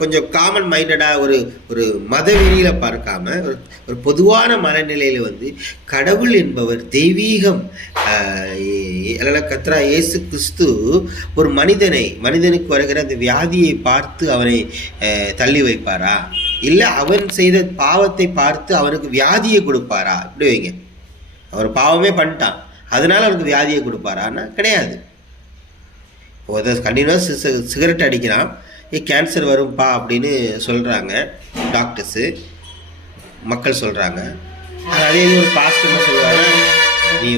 கொஞ்சம் காமன் மைண்டடாக ஒரு மத வெளியில் பார்க்காம ஒரு பொதுவான மனநிலையில் கடவுள் என்பவர் தெய்வீகம், கர்த்தர் இயேசு கிறிஸ்து ஒரு மனிதனுக்கு வருகிற அந்த வியாதியை பார்த்து அவனை தள்ளி வைப்பாரா? இல்லை அவன் செய்த பாவத்தை பார்த்து அவனுக்கு வியாதியை கொடுப்பாரா? இப்படி வைங்க. அவர் பாவமே பண்ணிட்டான், அதனால அவனுக்கு வியாதியை கொடுப்பாரான்னா கிடையாது. கண்டினியூஸ் சிகரெட் அடிக்கிறான், கேன்சர் வரும்பா அப்படின்னு சொல்கிறாங்க டாக்டர்ஸு, மக்கள் சொல்கிறாங்க. அதே ஒரு பாஸ்டர்னு சொல்லுவாங்க, நீ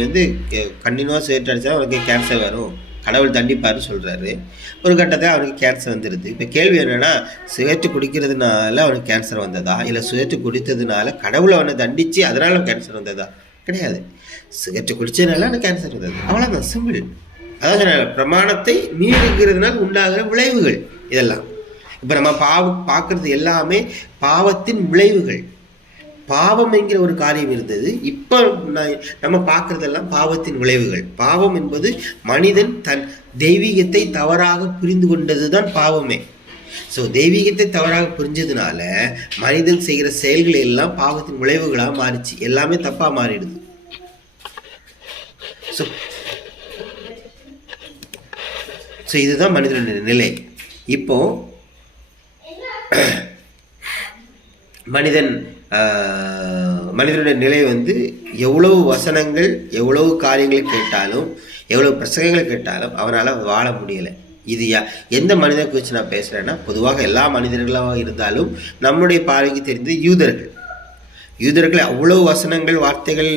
கண்டினியூவாக சிகரெட் அடித்தா அவனுக்கு கேன்சர் வரும், கடவுள் தண்டிப்பாருன்னு சொல்கிறாரு. ஒரு கட்டத்தில் அவனுக்கு கேன்சர் வந்துடுது. இப்போ கேள்வி என்னென்னா, சிகரெட்டு குடிக்கிறதுனால அவனுக்கு கேன்சர் வந்ததா, இல்லை சிகரெட்டு குடித்ததுனால கடவுள் அவனை தண்டித்து அதனால் அவன் கேன்சர் வந்ததா? கிடையாது. சிகரெட்டு குடித்ததுனால அவனுக்கு கேன்சர் வந்தது, அவ்வளோதான், சிம்பிள். அதான் சொன்ன பிரமாணத்தை மீறுகிறதுனால உண்டாகிற விளைவுகள் இதெல்லாம். இப்போ நம்ம பார்க்கறது எல்லாமே பாவத்தின் விளைவுகள். பாவம் என்கிற ஒரு காரியம் இருந்தது, இப்போ நம்ம பார்க்கறதெல்லாம் பாவத்தின் விளைவுகள். பாவம் என்பது மனிதன் தன் தெய்வீகத்தை தவறாக புரிந்து கொண்டது தான் பாவமே. ஸோ தெய்வீகத்தை தவறாக புரிஞ்சதுனால மனிதன் செய்கிற செயல்கள் எல்லாம் பாவத்தின் விளைவுகளாக மாறிச்சு, எல்லாமே தப்பாக மாறிடுது. ஸோ இதுதான் மனிதனுடைய நிலை. இப்போ மனிதனுடைய நிலை எவ்வளவு வசனங்கள், எவ்வளவு காரியங்களை கேட்டாலும், எவ்வளவு பிரசங்கங்களை கேட்டாலும் அவனால் வாழ முடியலை. இது எந்த மனிதனை குறித்து நான் பேசுகிறேன்னா, பொதுவாக எல்லா மனிதர்களாக இருந்தாலும் நம்முடைய பார்வைக்கு தெரிந்து யூதர்கள் அவ்வளவு வசனங்கள், வார்த்தைகள்,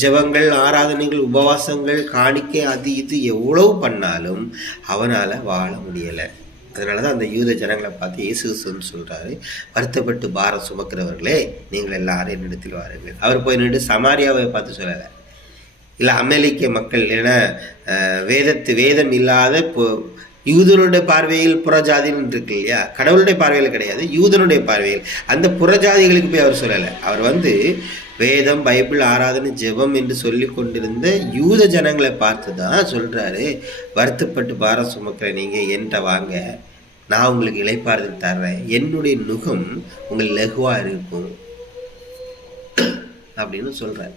ஜெபங்கள், ஆராதனைகள், உபவாசங்கள், காணிக்கை, அது இது எவ்வளவு பண்ணாலும் அவனால் வாழ முடியலை. அதனால தான் அந்த யூத ஜனங்களை பார்த்து இயேசுன்னு சொல்கிறாரு, வருத்தப்பட்டு பாரம் சுமக்கிறவர்களே நீங்கள் எல்லாரும் என்னிடத்தில் வாருங்கள். அவர் போய் நின்று சமாரியாவை பார்த்து சொல்லலை, இல்லை அமெரிக்க மக்கள், ஏன்னா வேதம் இல்லாத யூதனுடைய பார்வையில் புறஜாதின்னு இருக்கு இல்லையா, கடவுளுடைய பார்வையில் கிடையாது, யூதனுடைய பார்வையில் அந்த புறஜாதிகளுக்கு போய் அவர் சொல்லலை. அவர் வேதம், பைபிள், ஆராதனை, ஜெபம் என்று சொல்லி கொண்டிருந்த யூத ஜனங்களை பார்த்து தான் சொல்கிறாரு, வருத்தப்பட்டு பாரம் சுமக்கிற நீங்கள் என்கிட்ட வாங்க, நான் உங்களுக்கு இளைப்பாறுதல் தர்றேன், என்னுடைய நுகம் உங்களுக்கு லகுவாக இருக்கும் அப்படின்னு சொல்கிறார்.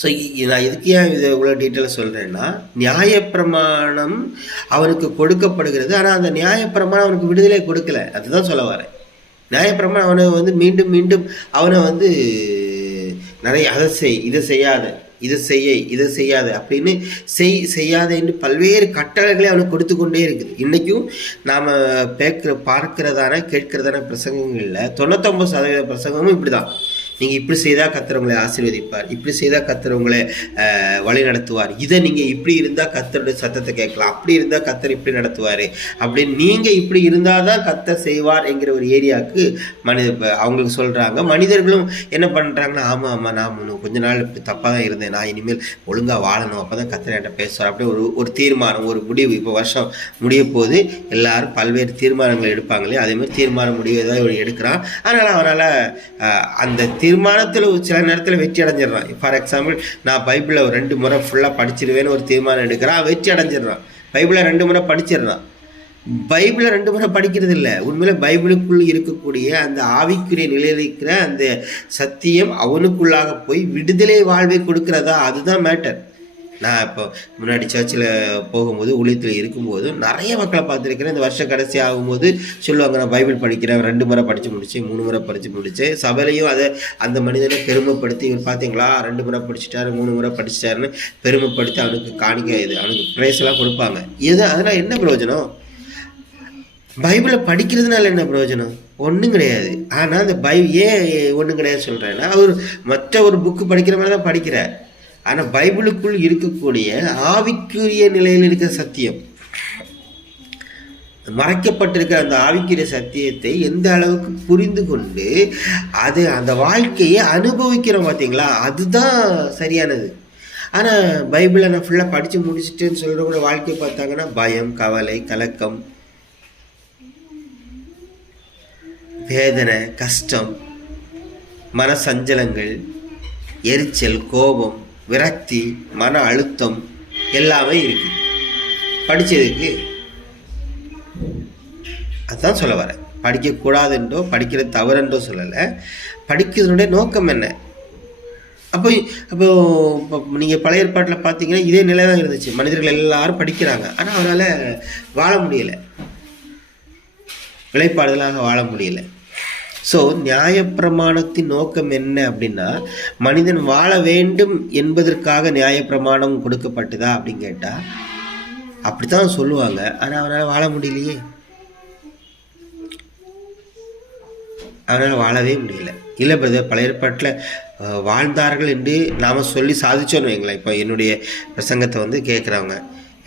ஸோ நான் இதுக்கு ஏன் இதை இவ்வளோ டீட்டெயிலாக சொல்கிறேன்னா, நியாயப்பிரமாணம் அவனுக்கு கொடுக்கப்படுகிறது. ஆனால் அந்த நியாயப்பிரமாணம் அவனுக்கு விடுதலை கொடுக்கல. அதுதான் சொல்ல வரேன். நியாயப்பிரமாணம் அவனை வந்து மீண்டும் மீண்டும் அவனை வந்து நிறைய அதை செய், இதை செய்யாத, இதை செய்யாத அப்படின்னு செய்யாத என்று பல்வேறு கட்டளைகளை அவனுக்கு கொடுத்து கொண்டே இருக்குது. இன்றைக்கும் நாம் பார்க்கிறதான கேட்கிறதான பிரசங்கங்களில் 99% பிரசங்கமும் இப்படி தான். நீங்கள் இப்படி செய்தால் கர்த்தர் உங்களை ஆசீர்வதிப்பார், இப்படி செய்தால் கர்த்தர் உங்களை வழி நடத்துவார், இதை நீங்கள் இப்படி இருந்தால் கர்த்தருடைய சத்தத்தை கேட்கலாம், அப்படி இருந்தால் கர்த்தர் இப்படி நடத்துவார் அப்படின்னு நீங்கள் இப்படி இருந்தால் தான் கர்த்தர் செய்வார் என்கிற ஒரு ஏரியாவுக்கு அவங்களுக்கு சொல்கிறாங்க. மனிதர்களும் என்ன பண்ணுறாங்கன்னா, ஆமாம் நான் கொஞ்ச நாள் இப்படி தப்பாக தான் இருந்தேன், நான் இனிமேல் ஒழுங்காக வாழணும், அப்போ தான் கர்த்தர் என்கிட்ட பேசுவார் அப்படி ஒரு தீர்மானம், ஒரு முடிவு. இப்போ வருஷம் முடிய போது எல்லாரும் பல்வேறு தீர்மானங்கள் எடுப்பாங்களே, அதேமாதிரி தீர்மானம் முடிவு ஏதாவது எடுக்கிறான். அதனால் அவனால் அந்த தீர்மானத்தில் சில நேரத்தில் வெற்றி அடைஞ்சிடறான். ஃபார் எக்ஸாம்பிள், நான் பைபிளை 2 முறை ஃபுல்லாக படிச்சிருவேன்னு ஒரு தீர்மானம் எடுக்கிறான், வெற்றி அடைஞ்சிடறான். பைபிளை 2 முறை படிச்சிடறான். பைபிளை 2 முறை படிக்கிறது இல்லை, உண்மையில பைபிளுக்குள் இருக்கக்கூடிய அந்த ஆவிக்குரிய நிலையில் இருக்கிற அந்த சத்தியம் அவனுக்குள்ளாக போய் விடுதலை வாழ்வை கொடுக்கிறதா, அதுதான் மேட்டர். நான் இப்போ முன்னாடி சர்ச்சில் போகும்போது, ஊழியத்தில் இருக்கும்போது நிறைய மக்களை பார்த்துருக்கிறேன். இந்த வருஷ கடைசி ஆகும்போது சொல்லுவாங்க, நான் பைபிள் படிக்கிறேன், 2 முறை படித்து முடித்தேன், 3 முறை படித்து முடித்தேன். சபையிலையும் அதை அந்த மனிதனை பெருமைப்படுத்தி, இவர் பார்த்தீங்களா 2 முறை படிச்சுட்டாரு, 3 முறை படிச்சுட்டாருன்னு பெருமைப்படுத்தி அவனுக்கு காணிக்க இது அவனுக்கு ப்ரைஸ்லாம் கொடுப்பாங்க. அதனால் என்ன பிரயோஜனம்? பைபிளை படிக்கிறதுனால என்ன பிரயோஜனம்? ஒன்றும் கிடையாது. ஆனால் அந்த ஏன் ஒன்றும் கிடையாது சொல்கிறேன்னா, அவர் மற்ற ஒரு புக்கு படிக்கிற மாதிரி தான் படிக்கிறார். ஆனால் பைபிளுக்குள் இருக்கக்கூடிய ஆவிக்குரிய நிலையில் இருக்கிற சத்தியம், மறைக்கப்பட்டிருக்கிற அந்த ஆவிக்குரிய சத்தியத்தை எந்த அளவுக்கு புரிந்து கொண்டு அது அந்த வாழ்க்கையை அனுபவிக்கிறோம் பார்த்தீங்களா, அதுதான் சரியானது. ஆனால் பைபிளை நான் ஃபுல்லாக படித்து முடிச்சுட்டேன்னு சொல்கிறவங்களோட வாழ்க்கையை பார்த்தாங்கன்னா பயம், கவலை, கலக்கம், வேதனை, கஷ்டம், மனசஞ்சலங்கள், எரிச்சல், கோபம், விரக்தி, மன அழுத்தம் எல்லாமே இருக்குது. படித்ததுக்கு அதுதான் சொல்ல வரேன். படிக்கக்கூடாதுன்றோ படிக்கிறது தவறுன்றோ சொல்லலை. படிக்கிறதுனுடைய நோக்கம் என்ன? அப்போ நீங்கள் பழைய ஏற்பாட்டில் பார்த்தீங்கன்னா இதே நிலை தான் இருந்துச்சு. மனிதர்கள் எல்லாரும் படிக்கிறாங்க, ஆனால் அவனால் வாழ முடியலை, விளைப்பாடுதலாக வாழ முடியலை. ஸோ நியாயப்பிரமாணத்தின் நோக்கம் என்ன அப்படின்னா, மனிதன் வாழ வேண்டும் என்பதற்காக நியாயப்பிரமாணம் கொடுக்கப்பட்டதா அப்படின்னு கேட்டால் அப்படித்தான் சொல்லுவாங்க. ஆனால் அவனால் வாழ முடியலையே, அவனால் வாழவே முடியல. இல்லை பிரதர், பழைய ஏற்பாட்டில் வாழ்ந்தார்கள் என்று நாம் சொல்லி சாதிச்சோன்னு வைங்களேன். இப்போ என்னுடைய பிரசங்கத்தை வந்து கேட்குறவங்க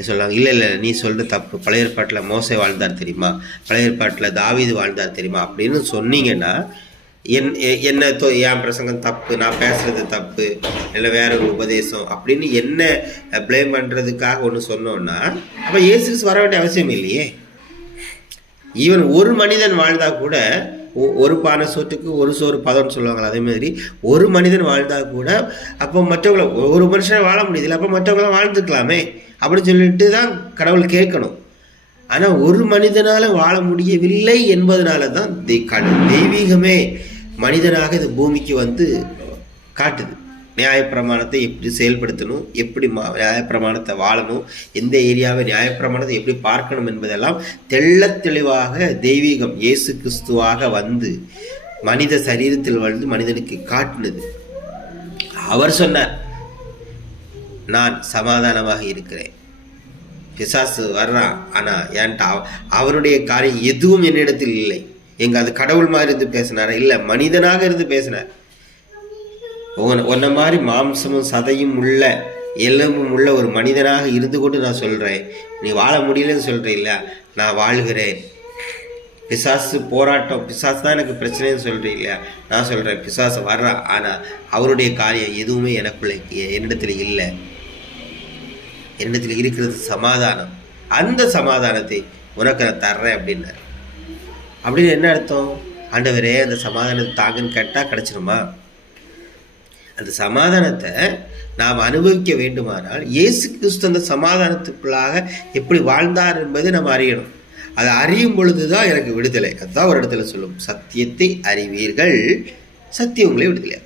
சொல்லுவாங்க, இல்லை நீ சொல்கிற தப்பு, பழைய ஏற்பாட்டில் மோசே வாழ்ந்தார் தெரியுமா, பழைய ஏற்பாட்டில் தாவீது வாழ்ந்தார் தெரியுமா அப்படின்னு சொன்னீங்கன்னா என் பிரசங்கம் தப்பு, நான் பேசுகிறது தப்பு, இல்லை வேற ஒரு உபதேசம் அப்படின்னு என்ன ப்ளேம் பண்ணுறதுக்காக ஒன்று சொன்னோன்னா, அப்போ இயேசு வர வேண்டிய அவசியம் இல்லையே. ஈவன் ஒரு மனிதன் வாழ்ந்தால் கூட, ஒரு பானை சோற்றுக்கு ஒரு சோறு பதம்னு சொல்லுவாங்களா, அதேமாதிரி ஒரு மனிதன் வாழ்ந்தால் கூட அப்போ மற்றவங்களை, ஒரு மனுஷன் வாழ முடியுதில்லை, அப்போ மற்றவங்களாம் வாழ்ந்துக்கலாமே அப்படின்னு சொல்லிட்டு தான் கடவுள் கேட்கணும். ஆனால் ஒரு மனிதனால் வாழ முடியவில்லை என்பதனால தான் தெய்வீகமே மனிதனாக இது பூமிக்கு வந்து காட்டுது. நியாயப்பிரமாணத்தை எப்படி செயல்படுத்தணும், எப்படி நியாயப்பிரமாணத்தை வாழணும், எந்த ஏரியாவை நியாயப்பிரமாணத்தை எப்படி பார்க்கணும் என்பதெல்லாம் தெள்ள தெளிவாக தெய்வீகம் இயேசு கிறிஸ்துவாக வந்து மனித சரீரத்தில் வந்து மனிதனுக்கு காட்டினது. அவர் சொன்னார், நான் சமாதானமாக இருக்கிறேன். பிசாசு வர்றான், ஆனால் ஏன்ட்டா அவருடைய காரியம் எதுவும் என்னிடத்தில் இல்லை. அது கடவுள் மாதிரி இருந்து பேசினாரா? இல்லை, மனிதனாக இருந்து பேசினார். உன்ன மாதிரி மாம்சமும் சதையும் உள்ள எலும்பும் உள்ள ஒரு மனிதனாக இருந்து கொண்டு நான் சொல்கிறேன், நீ வாழ முடியலன்னு சொல்கிறேன் இல்லை, நான் வாழ்கிறேன். பிசாசு போராட்டம், பிசாசு தான் எனக்கு பிரச்சனைன்னு சொல்கிறேன் இல்லையா, நான் சொல்கிறேன் பிசாசு வர்றான், ஆனால் அவருடைய காரியம் எதுவுமே எனக்குள்ள என்னிடத்தில் இல்லை. என்னிடத்தில் இருக்கிறது சமாதானம். அந்த சமாதானத்தை உனக்கு நான் தர்றேன் அப்படின்னார். அப்படின்னு என்ன அர்த்தம்? ஆண்டவரே அந்த சமாதானத்தை தாங்கன்னு கேட்டால் கிடச்சிருமா? அந்த சமாதானத்தை நாம் அனுபவிக்க வேண்டுமானால் இயேசு கிறிஸ்து அந்த சமாதானத்துக்குள்ளாக எப்படி வாழ்ந்தார் என்பதை நம்ம அறியணும். அதை அறியும் பொழுது தான் எனக்கு விடுதலை. அதுதான் ஒரு இடத்துல சொல்லும், சத்தியத்தை அறிவீர்கள், சத்தியம் உங்களை விடுதலை.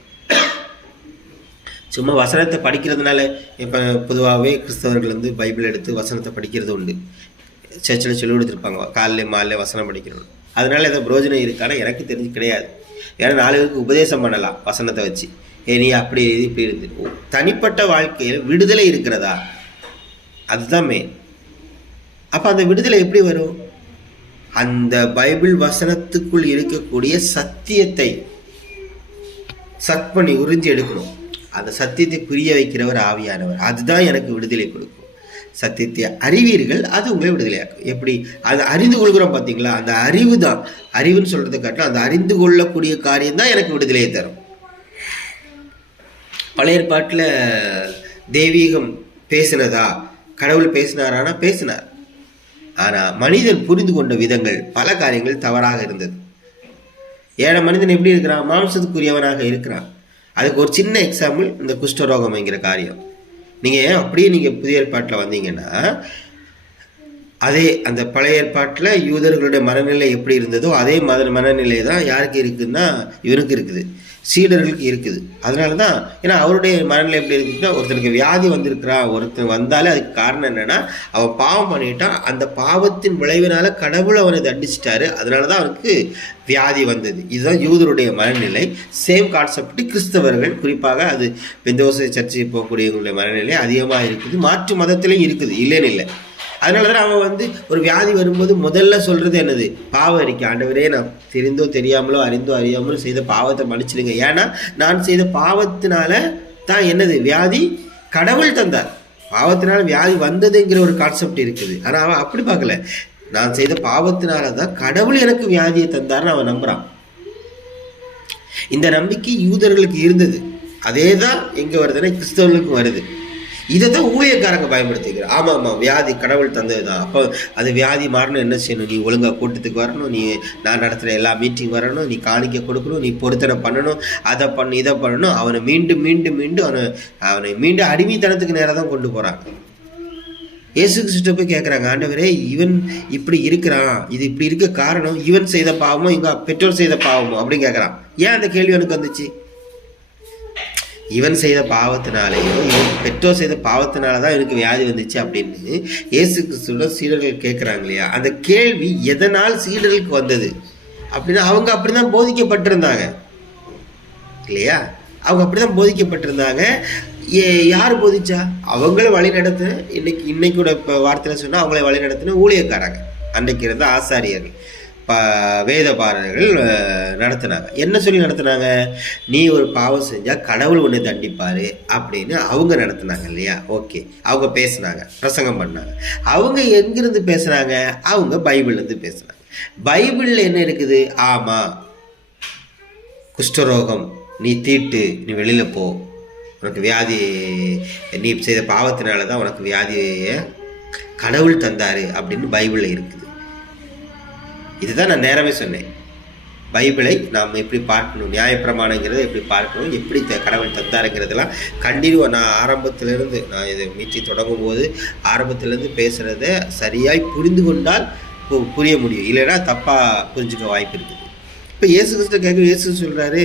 சும்மா வசனத்தை படிக்கிறதுனால இப்போ பொதுவாகவே கிறிஸ்தவர்கள் வந்து பைபிள் எடுத்து வசனத்தை படிக்கிறது உண்டு. சர்ச்சில் சொல்லி கொடுத்துருப்பாங்க காலையில மாலையில வசனம் படிக்கணும். அதனால எதாவது பிரோஜனம் இருக்கானா எனக்கு தெரிஞ்சு கிடையாது. ஏன்னா 4 பேருக்கு உபதேசம் பண்ணலாம் வசனத்தை வச்சு. நீ அப்படி இப்படி இருந்து தனிப்பட்ட வாழ்க்கையில் விடுதலை இருக்கிறதா? அதுதான் மெயின். அப்போ அந்த விடுதலை எப்படி வரும்? அந்த பைபிள் வசனத்துக்குள் இருக்கக்கூடிய சத்தியத்தை பண்ணி உறிஞ்சி எடுக்கணும். அந்த சத்தியத்தை புரிய வைக்கிறவர் ஆவியானவர். அதுதான் எனக்கு விடுதலை கொடுக்கும். சத்தியத்தை அறிவீர்கள், அது உங்களை விடுதலையாக்கும். எப்படி அதை அறிந்து கொள்கிறோம் பார்த்தீங்களா? அந்த அறிவு தான், அறிவுன்னு சொல்றதை காட்டிலும் அந்த அறிந்து கொள்ளக்கூடிய காரியம் தான் எனக்கு விடுதலையை தரும். பழைய ஏற்பாட்டில் தெய்வீகம் பேசினதா? கடவுள் பேசினாரானா பேசினார். ஆனால் மனிதன் புரிந்து கொண்ட விதங்கள் பல காரியங்கள் தவறாக இருந்தது. ஏழை மனிதன் எப்படி இருக்கிறான்? மாம்சத்துக்குரியவனாக இருக்கிறான். அதுக்கு ஒரு சின்ன எக்ஸாம்பிள் இந்த குஷ்டரோகம் என்கிற காரியம். நீங்கள் அப்படியே நீங்கள் புதிய ஏற்பாட்டில் வந்தீங்கன்னா, அதே அந்த பழைய ஏற்பாட்டில் யூதர்களுடைய மனநிலை எப்படி இருந்ததோ அதே மனநிலை தான் யாருக்கு இருக்குதுன்னா இவனுக்கு இருக்குது, சீடர்களுக்கு இருக்குது. அதனால தான், ஏன்னா அவருடைய மனநிலை எப்படி இருக்குதுன்னா, ஒருத்தனுக்கு வியாதி வந்திருக்கிறான், ஒருத்தன் வந்தாலே அதுக்கு காரணம் என்னென்னா அவன் பாவம் பண்ணிட்டான். அந்த பாவத்தின் விளைவினால கடவுள் அவனை தண்டிச்சிட்டாரு. அதனால தான் அவனுக்கு வியாதி வந்தது. இதுதான் யூதருடைய மனநிலை. சேம் கான்செப்ட் கிறிஸ்தவர்கள், குறிப்பாக அது பெந்தோசை சர்ச்சை போகக்கூடியவங்களுடைய மனநிலை அதிகமாக இருக்குது. மாற்று மதத்திலையும் இருக்குது, இல்லைன்னு இல்லை. அதனால தான் அவன் வந்து ஒரு வியாதி வரும்போது முதல்ல சொல்கிறது என்னது? பாவ அறிக்கை. ஆண்டவரே, நான் தெரிந்தோ தெரியாமலோ அறிந்தோ அறியாமலோ செய்த பாவத்தை மன்னிச்சிடுங்க. ஏன்னா நான் செய்த பாவத்தினால தான் என்னது வியாதி கடவுள் தந்தார். பாவத்தினால வியாதி வந்ததுங்கிற ஒரு கான்செப்ட் இருக்குது. ஆனால் அவன் அப்படி பார்க்கல. நான் செய்த பாவத்தினால தான் கடவுள் எனக்கு வியாதியை தந்தார்னு அவன் நம்புகிறான். இந்த நம்பிக்கை யூதர்களுக்கு இருந்தது. அதே தான் எங்கே வருதுன்னா கிறிஸ்தவர்களுக்கும் வருது. இதை தான் ஊழியக்காரங்க பயன்படுத்திக்கிறார். ஆமாம் வியாதி கடவுள் தந்தது தான். அப்போ அது வியாதி மாறணும், என்ன செய்யணும்? நீ ஒழுங்காக கூட்டத்துக்கு வரணும், நீ நான் நடத்துகிற எல்லா மீட்டிங் வரணும், நீ காணிக்க கொடுக்கணும், நீ பொருத்தனை பண்ணணும், அதை பண்ணு இதை பண்ணணும். அவனை மீண்டும் மீண்டும் மீண்டும் அவனை மீண்டும் அடிமைத்தனத்துக்கு நேராக தான் கொண்டு போகிறாங்க. இயேசு கிறிஸ்துவை போய் கேட்குறாங்க, ஆண்டவரே இவன் இப்படி இருக்கிறான், இது இப்படி இருக்க காரணம் இவன் செய்த பாவமோ இவங்க பெற்றோர் செய்த பாவமோ அப்படின்னு கேட்குறான். ஏன் அந்த கேள்வி எனக்கு வந்துச்சு? இவன் செய்த பாவத்தினாலேயோ இவன் பெற்றோர் செய்த பாவத்தினால தான் எனக்கு வியாதி வந்துச்சு அப்படின்னு இயேசு கிறிஸ்துவோட சீடர்கள் கேட்குறாங்க இல்லையா? அந்த கேள்வி எதனால் சீடர்களுக்கு வந்தது அப்படின்னா அவங்க அப்படி தான் போதிக்கப்பட்டிருந்தாங்க இல்லையா? அவங்க அப்படி தான் போதிக்கப்பட்டிருந்தாங்க. யார் போதிச்சா? அவங்கள வழி நடத்தின, இன்னைக்கூட இப்போ வார்த்தையில் சொன்னால் அவங்கள வழி நடத்தின ஊழியக்காரங்க, அன்றைக்கு இருந்த ஆசாரியர்கள், வேதபாரர்கள் நடத்தினாங்க. என்ன சொல்லி நடத்தினாங்க? நீ ஒரு பாவம் செஞ்சால் கடவுள் ஒன்று தண்டிப்பார் அப்படின்னு அவங்க நடத்தினாங்க இல்லையா? ஓகே, அவங்க பேசுனாங்க, பிரசங்கம் பண்ணாங்க. அவங்க எங்கிருந்து பேசுனாங்க? அவங்க பைபிள்லேருந்து பேசுனாங்க. பைபிளில் என்ன இருக்குது? ஆமாம், குஷ்டரோகம், நீ தீட்டு, நீ வெளியில் போ, உனக்கு வியாதி, நீ செய்த பாவத்தினால தான் உனக்கு வியாதியை கடவுள் தந்தார் அப்படின்னு பைபிளில் இருக்குது. இதுதான் நான் நேரமே சொன்னேன். பைபிளை நாம் எப்படி பார்க்கணும், நியாயப்பிரமாணங்கிறத எப்படி பார்க்கணும், எப்படி கடவுள் தந்தாருங்கிறதெல்லாம் கண்டினியூவாக நான் ஆரம்பத்திலேருந்து, நான் இதை மீட்டி தொடங்கும் போது ஆரம்பத்திலேருந்து பேசுகிறத சரியாய் புரிந்து கொண்டால் புரிய முடியும். இல்லைன்னா தப்பாக புரிஞ்சுக்க வாய்ப்பு இருக்குது. இப்போ இயேசு கிறிஸ்து கேட்க, இயேசு சொல்கிறாரு,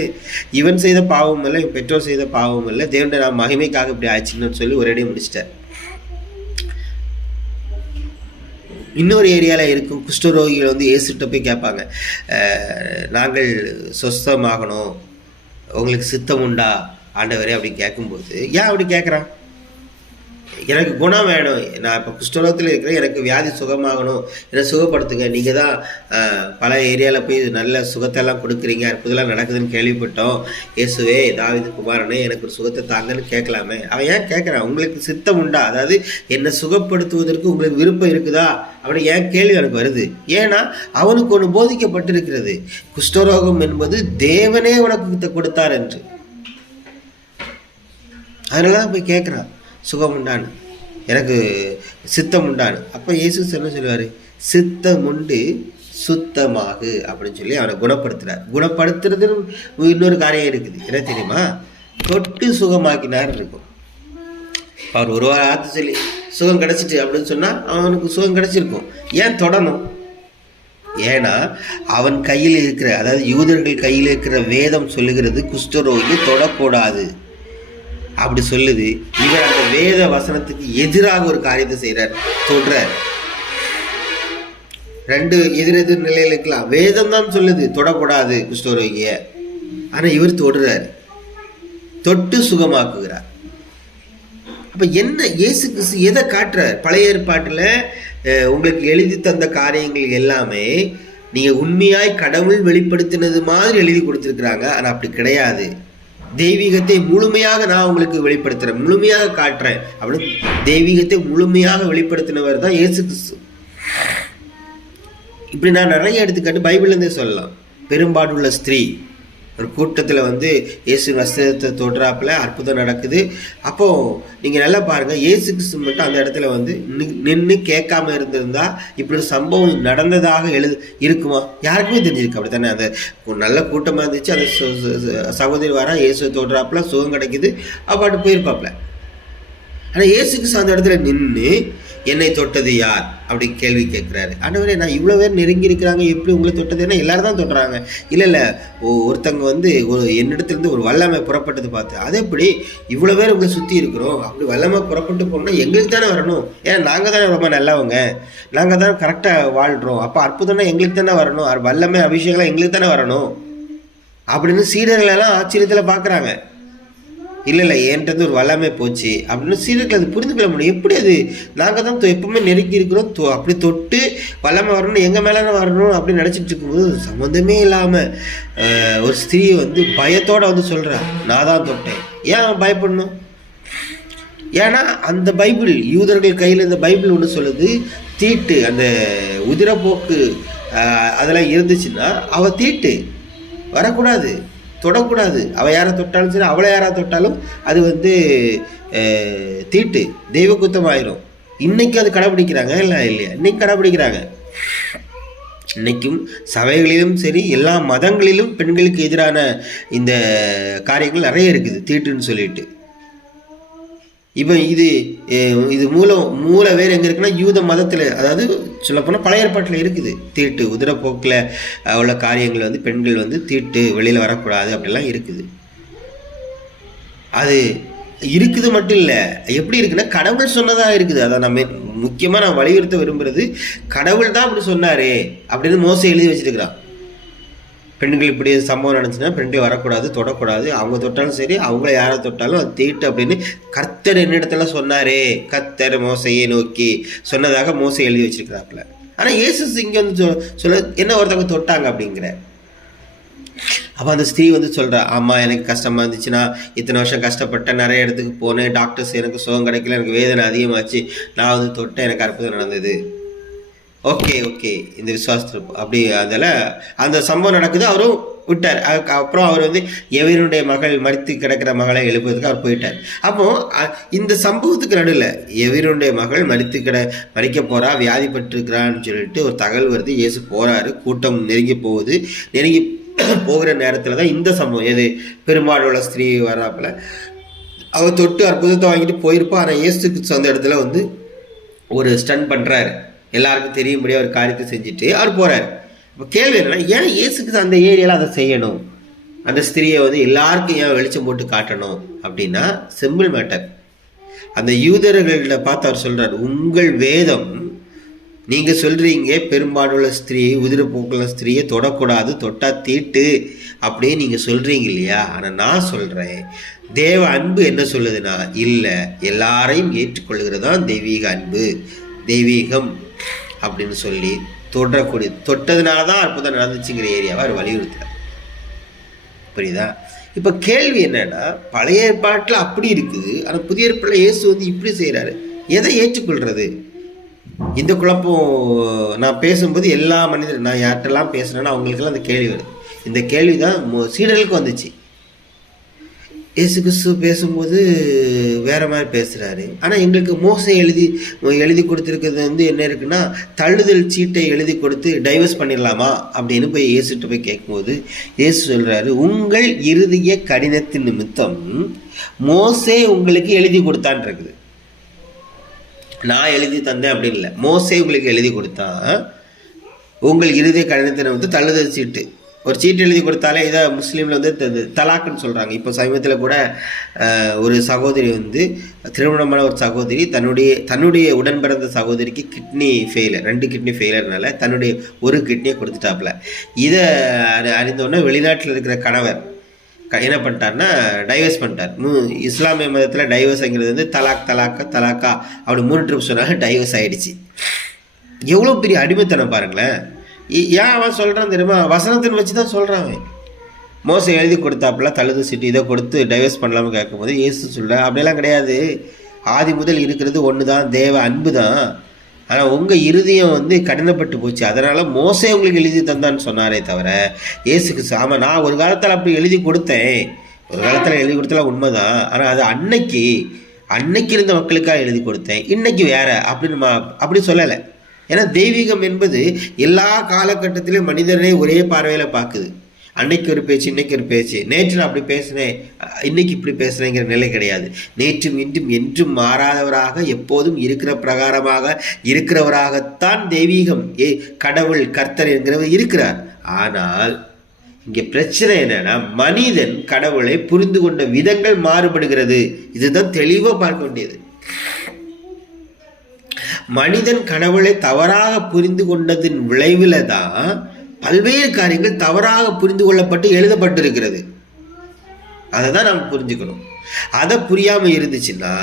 இவன் செய்த பாவம் இல்லை, இவன் பெற்றோர் செய்த பாவம் இல்லை, தேவனுடைய நான் மகிமைக்காக இப்படி ஆச்சுன்னு சொல்லி ஒரேடியே முடிச்சிட்டார். இன்னொரு ஏரியாவில் இருக்கும் குஷ்டரோகிகள் வந்து இயேசுகிட்ட போய் கேட்பாங்க, நாங்கள் சொஸ்தமாகணும், உங்களுக்கு சித்தம் உண்டா ஆண்டவரே அப்படின்னு கேட்கும்போது, ஏன் அப்படி கேட்குறான்? எனக்கு குணம் வேணும், நான் இப்போ குஷ்டரோகத்தில் இருக்கிறேன், எனக்கு வியாதி சுகமாகணும், என்னை சுகப்படுத்துங்க, நீங்கள் தான் பல ஏரியாவில் போய் நல்ல சுகத்தெல்லாம் கொடுக்குறீங்க, அற்புதெல்லாம் நடக்குதுன்னு கேள்விப்பட்டோம், இயேசுவே தாவீது குமாரனே எனக்கு ஒரு சுகத்தை தாங்கன்னு கேட்கலாமே. அவன் ஏன் கேட்குறான்? உங்களுக்கு சித்தம் உண்டா, அதாவது என்னை சுகப்படுத்துவதற்கு உங்களுக்கு விருப்பம் இருக்குதா அப்படி ஏன் கேள்வி எனக்கு வருது? ஏன்னா அவனுக்கு ஒன்று போதிக்கப்பட்டிருக்கிறது, குஷ்டரோகம் என்பது தேவனே உனக்கு கொடுத்தார் என்று. அதனால தான் போய் கேட்குறான், சுகம் உண்டான்னு, எனக்கு சித்தம் உண்டான்னு. அப்போ இயேசு என்ன சொல்லுவார்? சித்தம் உண்டு, சுத்தமாகு அப்படின்னு சொல்லி அவனை குணப்படுத்துகிறார். குணப்படுத்துறதுன்னு இன்னொரு காரியம் இருக்குது, என்ன தெரியுமா? தொட்டு சுகமாக்கினார் இருக்கும். அவர் ஒரு வாரத்தை சொல்லி சுகம் கிடச்சிட்டு அப்படின்னு சொன்னால் அவனுக்கு சுகம் கிடச்சிருக்கும். ஏன் தொடணும்? ஏன்னா அவன் கையில் இருக்கிற, அதாவது யூதர்கள் கையில் இருக்கிற வேதம் சொல்லுகிறது குஷ்டரோகி தொடக்கூடாது. அப்படி சொல்லுது. இவர் அந்த வேத வசனத்துக்கு எதிராக ஒரு காரியத்தை செய்கிறார், தொடுறார். ரெண்டு எதிரெதிர் நிலையில் இருக்கலாம். வேதம் தான் சொல்லுது தொடக்கூடாது குஷ்டரோகிய, ஆனால் இவர் தொடுறார், தொட்டு சுகமாக்குகிறார். அப்போ என்ன இயேசு கிறிஸ்து எதை காட்டுறார்? பழைய ஏற்பாட்டில் உங்களுக்கு எழுதி தந்த காரியங்கள் எல்லாமே நீங்கள் உண்மையாய் கடவுள் வெளிப்படுத்தினது மாதிரி எழுதி கொடுத்துருக்குறாங்க. ஆனால் அப்படி கிடையாது. தெய்வீகத்தை முழுமையாக நான் உங்களுக்கு வெளிப்படுத்துகிறேன், முழுமையாக காட்டுறேன் அப்படின்னு தெய்வீகத்தை முழுமையாக வெளிப்படுத்தினவர் தான் இயேசு கிறிஸ்து. இப்படி நான் நிறைய எடுத்துக்காட்டு பைபிள்லேருந்தே சொல்லலாம். பெரும்பாடுள்ள ஸ்திரீ ஒரு கூட்டத்தில் இயேசு வஸ்திரத்தை தொடுறாப்புல அற்புதம் நடக்குது. அப்போது நீங்கள் நல்லா பாருங்கள், இயேசு கிறிஸ்து மட்டும் அந்த இடத்துல நின்று கேட்காம இருந்திருந்தா இப்படி ஒரு சம்பவம் நடந்ததாக இருக்குமா? யாருக்குமே தெரிஞ்சிருக்கு. அப்படி தானே அந்த நல்ல கூட்டமாக இருந்துச்சு, அந்த சகோதரி வர இயேசு தொடுறாப்புல சுகம் கிடைக்குது, அப்பாட்டு போயிருப்பாப்புல. ஆனால் இயேசு கிறிஸ்து அந்த இடத்துல நின்று என்னை தொட்டது யார் அப்படி கேள்வி கேட்குறாரு. ஆண்டவரே, நான் இவ்வளோ பேர் நெருங்கி இருக்கிறாங்க, எப்படி உங்களை தொட்டது? ஏன்னா எல்லாரும் தான் தொட்டுறாங்க. இல்லை ஒருத்தங்க ஒரு என்னிடத்துலேருந்து ஒரு வல்லமை புறப்பட்டது பார்த்து, அது எப்படி இவ்வளோ பேர் உங்களை சுற்றி இருக்கிறோம், அப்படி வல்லமை புறப்பட்டு போகணும்னா எங்களுக்கு தானே வரணும். ஏன்னா நாங்கள் தானே ரொம்ப நல்லவங்க, நாங்கள் தானே கரெக்டாக வாழ்கிறோம், அப்போ அற்புதம்னா எங்களுக்கு தானே வரணும், வல்லமை அபிஷேகம்லாம் எங்களுக்கு தானே வரணும் அப்படின்னு சீடர்களெல்லாம் ஆச்சரியத்தில் பார்க்குறாங்க. இல்லை என்கிட்ட ஒரு வல்லமை போச்சு அப்படின்னு சீடர்கள் அது புரிந்துக்கொள்ள முடியும். எப்படி அது நாங்கள் தான் எப்பவுமே நெருக்கி இருக்கிறோம், அப்படி தொட்டு வல்லமை வரணும், எங்கள் மேலே வரணும் அப்படின்னு நினச்சிட்டு இருக்கும்போது சம்மந்தமே இல்லாமல் ஒரு ஸ்திரீ பயத்தோடு சொல்கிறா, நான் தான் தொட்டேன். ஏன் பயப்படணும்? ஏன்னா அந்த பைபிள் யூதர்கள் கையில் இந்த பைபிள் ஒன்று சொல்லுது, தீட்டு அந்த உதிரப்போக்கு அதெல்லாம் இருந்துச்சுன்னா அவள் தீட்டு வரக்கூடாது, தொடக்கூடாது. அவள் யாரை தொட்டாலும் சரி, அவளை யாராவது தொட்டாலும் அது தீட்டு, தெய்வ குத்தம் ஆயிரும். இன்னைக்கு அது கடைபிடிக்கிறாங்க இல்லை இல்லையா? இன்னைக்கு கடைபிடிக்கிறாங்க. இன்னைக்கும் சபைகளிலும் சரி எல்லா மதங்களிலும் பெண்களுக்கு எதிரான இந்த காரியங்கள் நிறைய இருக்குது, தீட்டுன்னு சொல்லிட்டு. இப்போ இது மூல வேறு எங்கே இருக்குன்னா யூத மதத்தில், அதாவது சொல்லப்போனால் பழைய ஏற்பாட்டில் இருக்குது. தீட்டு உதிரப்போக்கில் உள்ள காரியங்கள் பெண்கள் தீட்டு வெளியில் வரக்கூடாது அப்படிலாம் இருக்குது. அது இருக்குது மட்டும் இல்லை, எப்படி இருக்குன்னா கடவுள் சொன்னதாக இருக்குது. அதை நம்ம முக்கியமாக நான் வலியுறுத்த விரும்புகிறது, கடவுள் தான் அப்படி சொன்னாரே அப்படின்னு மோசே எழுதி வச்சுருக்கிறான். பெண்கள் இப்படி சம்பவம் நடந்துச்சுன்னா பெண்கள் வரக்கூடாது, தொடக்கூடாது, அவங்க தொட்டாலும் சரி அவங்கள யாரை தொட்டாலும் அது தீட்டு அப்படின்னு கர்த்தர் என்னிடத்துல சொன்னாரே, கர்த்தர் மோசையை நோக்கி சொன்னதாக மோசை எழுதி வச்சிருக்கிறாப்புல. ஆனால் இயேசு இங்கே சொல்ல என்ன ஒருத்தவங்க தொட்டாங்க அப்படிங்கிற. அப்போ அந்த ஸ்திரீ சொல்கிறா, ஆமாம் எனக்கு கஷ்டமாக இருந்துச்சுன்னா இத்தனை வருஷம் கஷ்டப்பட்டேன், நிறைய இடத்துக்கு போனேன், டாக்டர்ஸ் எனக்கு சுகம் கிடைக்கல, எனக்கு வேதனை அதிகமாச்சு, நான் தொட்டேன், எனக்கு அற்புதம் நடந்தது. ஓகே இந்த விசுவாசத்தில் அப்படி அதில் அந்த சம்பவம் நடக்குது, அவரும் விட்டார். அப்புறம் அவர் எவருடைய மகள் மரித்து கிடக்கிற மகளை எழுப்புறதுக்கு அவர் போயிட்டார். அப்போது இந்த சம்பவத்துக்கு நடுவில் எவருடைய மகள் மறிக்க போகிறா, வியாதிப்பட்டிருக்கிறான்னு சொல்லிட்டு ஒரு தகவல் வருது. இயேசு போகிறாரு, கூட்டம் நெருங்கி போகிற நேரத்தில் தான் இந்த சம்பவம், எது பெரும்பாலுள்ள ஸ்திரீ வர்றாப்புல அவர் தொட்டு அற்புதத்தை வாங்கிட்டு போயிருப்பா. ஆனால் இயேசுக்கு அந்த இடத்துல ஒரு ஸ்டன் பண்ணுறாரு, எல்லாருக்கும் தெரியும்படியாக ஒரு காரியத்தை செஞ்சுட்டு அவர் போகிறார். இப்போ கேள்வி என்னன்னா, ஏன் இயேசுக்கு அந்த ஏரியாவில் அதை செய்யணும்? அந்த ஸ்திரியை எல்லாருக்கும் ஏன் வெளிச்சம் போட்டு காட்டணும் அப்படின்னா சிம்பிள் மேட்டர். அந்த யூதர்கள்ட்ட பார்த்து அவர் சொல்கிறார், உங்கள் வேதம் நீங்கள் சொல்கிறீங்க பெரும்பாலுள்ள ஸ்திரீ உதிரப்போக்குள்ள ஸ்திரீயை தொடக்கூடாது, தொட்டா தீட்டு அப்படியே நீங்கள் சொல்கிறீங்க இல்லையா? ஆனால் நான் சொல்கிறேன், தேவ அன்பு என்ன சொல்லுதுன்னா, இல்லை எல்லாரையும் ஏற்றுக்கொள்கிறது தான் தெய்வீக அன்பு, தெய்வீகம் அப்படின்னு சொல்லி தொட்டதுனால தான் அற்புதம் நடந்துச்சுங்கிற ஏரியாவை அவர் வலியுறுத்துறார். புரியுதா? இப்போ கேள்வி என்னன்னா, பழைய ஏற்பாட்டில் அப்படி இருக்குது, ஆனால் புதிய ஏற்பாட்டில் இயேசு இப்படி செய்கிறாரு. எதை ஏற்றுக்கொள்கிறது? இந்த குழப்பம் நான் பேசும்போது எல்லா மனிதரும், நான் யார்கிட்டலாம் பேசுகிறேன்னா அவங்களுக்கெல்லாம் அந்த கேள்வி வருது. இந்த கேள்வி தான் சீடர்களுக்கு வந்துச்சு. இயேசு கிறிஸ்து பேசும்போது வேறு மாதிரி பேசுகிறாரு. ஆனால் எங்களுக்கு மோசை எழுதி கொடுத்துருக்கிறது என்ன இருக்குன்னா, தள்ளுதல் சீட்டை எழுதி கொடுத்து டைவர்ஸ் பண்ணிடலாமா அப்படின்னு போய் இயேசுகிட்ட போய் கேட்கும்போது இயேசு சொல்கிறாரு, உங்கள் இருதய கடினத்தின் நிமித்தம் மோசே உங்களுக்கு எழுதி கொடுத்தான்னு இருக்குது. நான் எழுதி தந்தேன் அப்படின்னு இல்லை, மோசே உங்களுக்கு எழுதி கொடுத்தான். உங்கள் இருதய கடினத்தின் நிமித்தம் தள்ளுதல் சீட்டு ஒரு சீட்டு எழுதி கொடுத்தாலே இதை முஸ்லீமில் வந்து தலாக்குன்னு சொல்கிறாங்க. இப்போ சமீபத்தில் கூட ஒரு சகோதரி வந்து திருமணமான ஒரு சகோதரி தன்னுடைய உடன் பிறந்த சகோதரிக்கு கிட்னி ஃபெயிலர், 2 கிட்னி ஃபெயிலர்னால தன்னுடைய ஒரு கிட்னியை கொடுத்துட்டாப்புல. இதை அறிந்தோடனே வெளிநாட்டில் இருக்கிற கணவர் என்ன பண்ணிட்டார்னா டைவர்ஸ் பண்ணிட்டார். இஸ்லாமிய மதத்தில் டைவர்ஸுங்கிறது வந்து தலாக்கா அப்படி 3 ட்ரிப் சொன்னாலும் டைவர்ஸ் ஆகிடுச்சு. எவ்வளோ பெரிய அடிமைத்தனம் பாருங்களேன். ஏன் அவன் சொல்கிறான் தெரியுமா? வசனத்தின் வச்சு தான் சொல்கிறான் அவன். மோசை எழுதி கொடுத்தாப்புல தழுது சீட்டு இதை கொடுத்து டைவர்ஸ் பண்ணலாமல் கேட்கும்போது இயேசு சொல்கிறேன் அப்படியெல்லாம் கிடையாது. ஆதி முதல் இருக்கிறது ஒன்று தான், தேவ அன்பு தான். ஆனால் உங்கள் இருதயம் வந்து கடினப்பட்டு போச்சு, அதனால் மோசே உங்களுக்கு எழுதி தந்தான்னு சொன்னாரே தவிர இயேசுக்கு ஆமாம் நான் ஒரு காலத்தில் அப்படி எழுதி கொடுத்தேன், ஒரு காலத்தில் எழுதி கொடுத்தலாம் உண்மைதான். ஆனால் அது அன்னைக்கு இருந்த மக்களுக்காக எழுதி கொடுத்தேன், இன்னைக்கு வேற அப்படின்னு அப்படி சொல்லலை. ஏன்னா தெய்வீகம் என்பது எல்லா காலகட்டத்திலும் மனிதனே ஒரே பார்வையில் பார்க்குது. அன்னைக்கு ஒரு பேச்சு, இன்னைக்கு ஒரு பேச்சு. நேற்று நான் அப்படி பேசினேன், இன்னைக்கு இப்படி பேசுகிறேங்கிற நிலை கிடையாது. நேற்றும் இன்றும் என்றும் மாறாதவராக எப்போதும் இருக்கிறவராகத்தான் தெய்வீகம் கடவுள் கர்த்தர் என்கிறவர் இருக்கிறார். ஆனால் இங்கே பிரச்சனை என்னன்னா, மனிதன் கடவுளை புரிந்து கொண்ட விதங்கள் மாறுபடுகிறது. இதுதான் தெளிவாக பார்க்க வேண்டியது. மனிதன் கடவுளை தவறாக புரிந்து கொண்டதின் விளைவில் தான் பல்வேறு காரியங்கள் தவறாக புரிந்து கொள்ளப்பட்டு எழுதப்பட்டிருக்கிறது. அதை தான் நாம் புரிஞ்சுக்கணும். அதை புரியாமல் இருந்துச்சுன்னா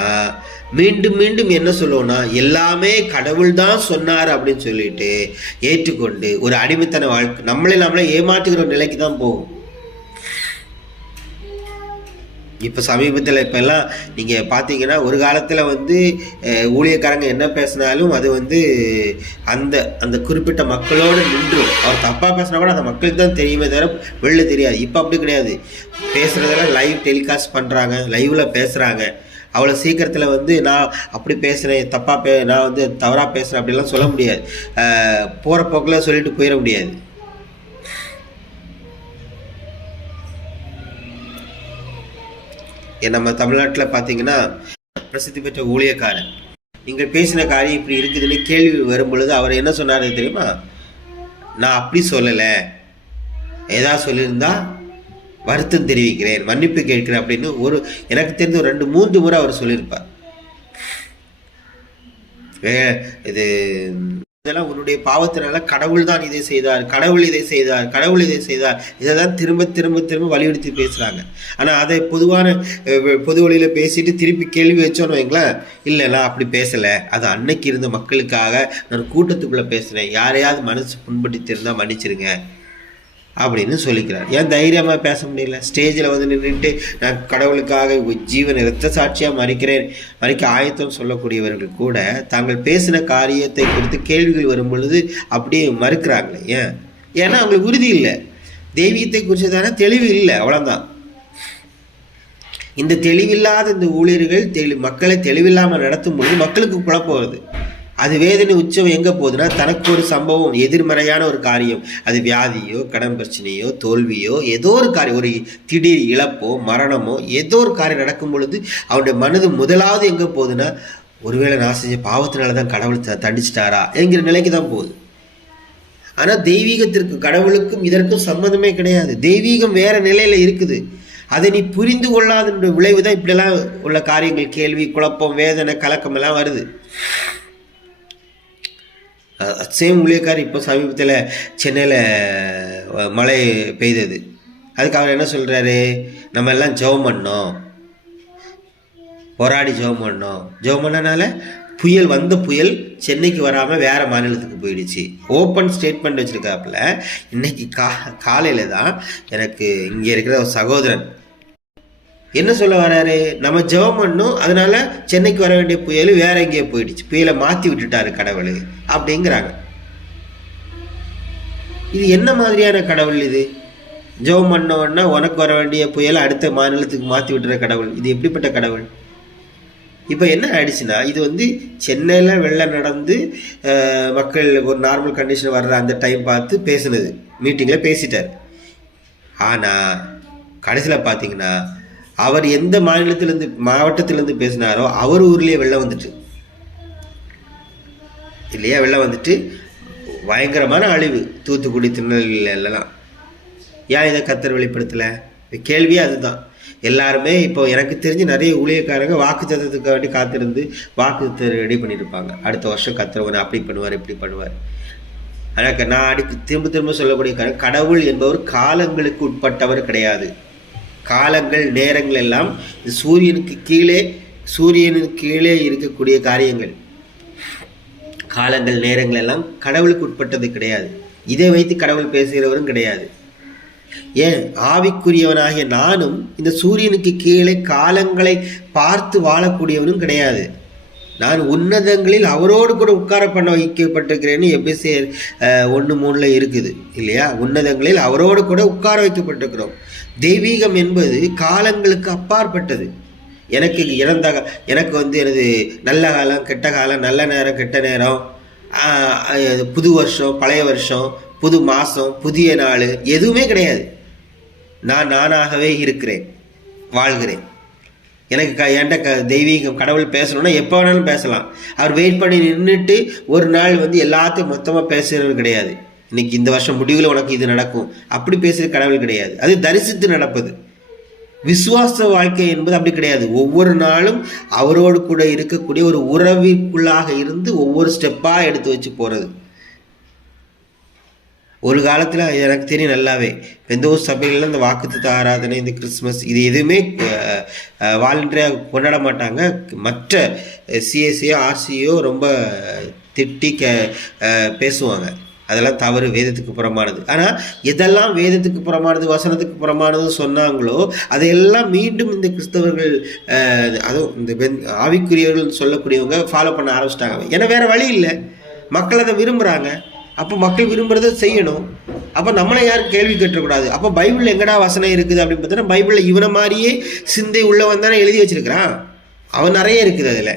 மீண்டும் மீண்டும் என்ன சொல்லுவோம்னா, எல்லாமே கடவுள் தான் சொன்னார் அப்படின்னு சொல்லிட்டு ஏற்றுக்கொண்டு ஒரு அடிமைத்தன வாழ்க்கை நம்மளே ஏமாற்றுகிற நிலைக்கு தான் போகும். இப்போ சமீபத்தில் இப்போல்லாம் நீங்கள் பார்த்தீங்கன்னா, ஒரு காலத்தில் வந்து ஊழியக்காரங்க என்ன பேசினாலும் அது வந்து அந்த குறிப்பிட்ட மக்களோடு நின்றும். அவர் தப்பாக பேசினா கூட அந்த மக்களுக்கு தான் தெரியுமே தவிர வெளில தெரியாது. இப்போ அப்படி கிடையாது. பேசுகிறதெல்லாம் லைவ் டெலிகாஸ்ட் பண்ணுறாங்க, லைவில் பேசுகிறாங்க. அவ்வளோ சீக்கிரத்தில் வந்து நான் அப்படி பேசுகிறேன், நான் வந்து தவறாக பேசுகிறேன் அப்படிலாம் சொல்ல முடியாது. போகிற போக்கில் சொல்லிட்டு போயிட முடியாது. நம்ம தமிழ்நாட்டில் பார்த்தீங்கன்னா பிரசித்தி பெற்ற ஊழியக்காரன், நீங்கள் பேசின காரியம் இப்படி இருக்குதுன்னு கேள்வி வரும் பொழுது அவர் என்ன சொன்னார் தெரியுமா? நான் அப்படி சொல்லலை, ஏதாவது சொல்லியிருந்தா வருத்தம் தெரிவிக்கிறேன், மன்னிப்பு கேட்கிறேன் அப்படின்னு எனக்கு தெரிஞ்ச 2-3 முறை அவர் சொல்லியிருப்பார். இதெல்லாம் உன்னுடைய பாவத்தினால கடவுள் தான் இதை செய்தார், கடவுள் இதை செய்தார் இதை தான் திரும்ப திரும்ப திரும்ப வலியுறுத்தி பேசுகிறாங்க. ஆனால் அதை பொது வழியில் பேசிட்டு திருப்பி கேள்வி வச்சோன்னு வைங்களேன், இல்லைலாம் அப்படி பேசலை, அது அன்னைக்கு இருந்த மக்களுக்காக நான் கூட்டத்துக்குள்ளே பேசுகிறேன், யாரையாவது மனசு புண்படுத்தியிருந்தால் மன்னிச்சிருங்க அப்படின்னு சொல்லிக்கிறார். ஏன் தைரியமாக பேச முடியல? ஸ்டேஜில் வந்து நின்றுட்டு நான் கடவுளுக்காக ஜீவனை இரத்த சாட்சியாக மறிக்க ஆயத்தம் சொல்லக்கூடியவர்கள் கூட தாங்கள் பேசின காரியத்தை குறித்து கேள்விகள் வரும் பொழுது அப்படியே மறுக்கிறாங்களே. ஏன்னா அவங்களுக்கு உறுதி இல்லை, தெய்வீகத்தை குறித்து தானே தெளிவு இல்லை, அவ்வளோதான். இந்த தெளிவில்லாத இந்த ஊழியர்கள் மக்களை தெளிவில்லாமல் நடத்தும் பொழுது மக்களுக்கு குழப்பம் வருது. அது வேதனை உச்சம் எங்கே போகுதுன்னா, தனக்கு ஒரு சம்பவம் எதிர்மறையான ஒரு காரியம், அது வியாதியோ கடன் பிரச்சனையோ தோல்வியோ ஏதோ ஒரு காரியம், ஒரு திடீர் இழப்போ மரணமோ ஏதோ ஒரு காரியம் நடக்கும் பொழுது அவனுடைய மனது முதலாவது எங்கே போகுதுன்னா, ஒருவேளை நான் செஞ்ச பாவத்தினால தான் கடவுள் தண்டிச்சிட்டாரா என்கிற நிலைக்கு தான் போகுது. ஆனால் தெய்வீகத்திற்கு கடவுளுக்கும் இதற்கும் சம்மந்தமே கிடையாது. தெய்வீகம் வேற நிலையில் இருக்குது. அதை நீ புரிந்து கொள்ளாதனுடைய விளைவு தான் இப்படியெல்லாம் உள்ள காரியங்கள், கேள்வி, குழப்பம், வேதனை, கலக்கம் எல்லாம் வருது. சேம் ஊழியக்கார் இப்போ சமீபத்தில் சென்னையில் மழை பெய்தது. அதுக்கு அவர் என்ன சொல்கிறாரு, நம்ம எல்லாம் ஜெபம் பண்ணோம், போராடி ஜெபம் பண்ணனால புயல் சென்னைக்கு வராமல் வேறு மாநிலத்துக்கு போயிடுச்சு. ஓப்பன் ஸ்டேட்மெண்ட் வச்சுருக்காப்புல. இன்னைக்கு காலையில் தான் எனக்கு இங்கே இருக்கிற ஒரு சகோதரன் என்ன சொல்ல வராரு, நம்ம ஜெபம் பண்ணோம், அதனால சென்னைக்கு வர வேண்டிய புயல் வேற எங்கேயோ போயிடுச்சு, புயலை மாற்றி விட்டுட்டாரு கடவுள் அப்படிங்கிறாங்க. இது என்ன மாதிரியான கடவுள் இது? ஜெபம் பண்ணோன்னா உனக்கு வர வேண்டிய புயலை அடுத்த மாநிலத்துக்கு மாற்றி விட்டுற கடவுள், இது எப்படிப்பட்ட கடவுள்? இப்போ என்ன ஆயிடுச்சுன்னா, இது வந்து சென்னையில் வெள்ளம் நடந்து மக்கள் ஒரு நார்மல் கண்டிஷன் வர்ற அந்த டைம் பார்த்து பேசுனது, மீட்டிங்கில் பேசிட்டார். ஆனால் கடைசியில் பார்த்தீங்கன்னா அவர் எந்த மாவட்டத்திலேருந்து பேசினாரோ அவர் ஊர்லேயே வெள்ளம் வந்துட்டு இல்லையா, வெள்ளம் வந்துட்டு பயங்கரமான அழிவு, தூத்துக்குடி, திருநெல்வேலியில எல்லாம். ஏன் இதை கர்த்தர் வெளிப்படுத்தலை? கேள்வியே அதுதான். எல்லாருமே இப்போ எனக்கு தெரிஞ்சு நிறைய ஊழியக்காரங்க வாக்குத்தத்தத்துக்கு வேண்டி காத்திருந்து வாக்குத்தத்தை ரெடி பண்ணிட்டு இருப்பாங்க. அடுத்த வருஷம் கர்த்தர் அப்படி பண்ணுவார், இப்படி பண்ணுவார். ஆனால் நான் திரும்ப திரும்ப சொல்லக்கூடிய கடவுள் என்பவர் காலங்களுக்கு உட்பட்டவர் கிடையாது. காலங்கள் நேரங்கள் எல்லாம் சூரியனுக்கு கீழே இருக்கக்கூடிய காரியங்கள். காலங்கள் நேரங்கள் எல்லாம் கடவுளுக்கு உட்பட்டது கிடையாது. இதை வைத்து கடவுள் பேசுகிறவரும் கிடையாது. ஏன் ஆவிக்குரியவனாகிய நானும் இந்த சூரியனுக்கு கீழே காலங்களை பார்த்து வாழக்கூடியவனும் கிடையாது. நான் உன்னதங்களில் அவரோடு கூட உட்கார பண்ண வைக்கப்பட்டிருக்கிறேன்னு எபேசியர் 1:3 இருக்குது இல்லையா? உன்னதங்களில் அவரோடு கூட உட்கார வைக்கப்பட்டிருக்கிறோம். தெய்வீகம் என்பது காலங்களுக்கு அப்பாற்பட்டது. எனக்கு எனது நல்ல காலம் கெட்ட காலம், நல்ல நேரம் கெட்ட நேரம், புது வருஷம் பழைய வருஷம், புது மாதம் புதிய நாள் எதுவுமே கிடையாது. நான் நானாகவே இருக்கிறேன், வாழ்கிறேன். எனக்கு என்கிட்ட தெய்வீகம் கடவுள் பேசணும்னா எப்போ வேணாலும் பேசலாம். அவர் வெயிட் பண்ணி நின்றுட்டு ஒரு நாள் எல்லாத்தையும் மொத்தமாக பேசுகிறது கிடையாது. இன்னைக்கு இந்த வருஷம் முடிவில் உனக்கு இது நடக்கும் அப்படி பேசுகிற கடவுள் கிடையாது. அது தரிசித்து நடப்பது. விசுவாச வாழ்க்கை என்பது அப்படி கிடையாது. ஒவ்வொரு நாளும் அவரோடு கூட இருக்கக்கூடிய ஒரு உறவிற்குள்ளாக இருந்து ஒவ்வொரு ஸ்டெப்பாக எடுத்து வச்சு போகிறது. ஒரு காலத்தில் எனக்கு தெரியும் நல்லாவே, எந்த ஒரு சபைகளில் இந்த வாக்குத்தத்த ஆராதனை, இந்த கிறிஸ்மஸ் இது எதுவுமே வாலண்டரியாக கொண்டாட மாட்டாங்க. மற்ற சிஎஸ்சியோ ஆர்சியோ ரொம்ப திட்டி பேசுவாங்க. அதெல்லாம் தவறு, வேதத்துக்கு புறமானது. ஆனால் எதெல்லாம் வேதத்துக்கு புறமானது, வசனத்துக்கு புறமானது சொன்னாங்களோ அதையெல்லாம் மீண்டும் இந்த கிறிஸ்தவர்கள், அதுவும் இந்த ஆவிக்குரியவர்கள் சொல்லக்கூடியவங்க ஃபாலோ பண்ண ஆரம்பிச்சிட்டாங்க. ஏன்னா வேறு வழி இல்லை. மக்கள் அதை விரும்புகிறாங்க. அப்போ மக்கள் விரும்புகிறத செய்யணும். அப்போ நம்மளை யாரும் கேள்வி கேட்டக்கூடாது. அப்போ பைபிளில் எங்கடா வசனம் இருக்குது அப்படின்னு பார்த்தோன்னா, பைபிளில் இவனை மாதிரியே சிந்தை உள்ளவன் தானே எழுதி வச்சிருக்கிறான். அவன் நிறைய இருக்குது.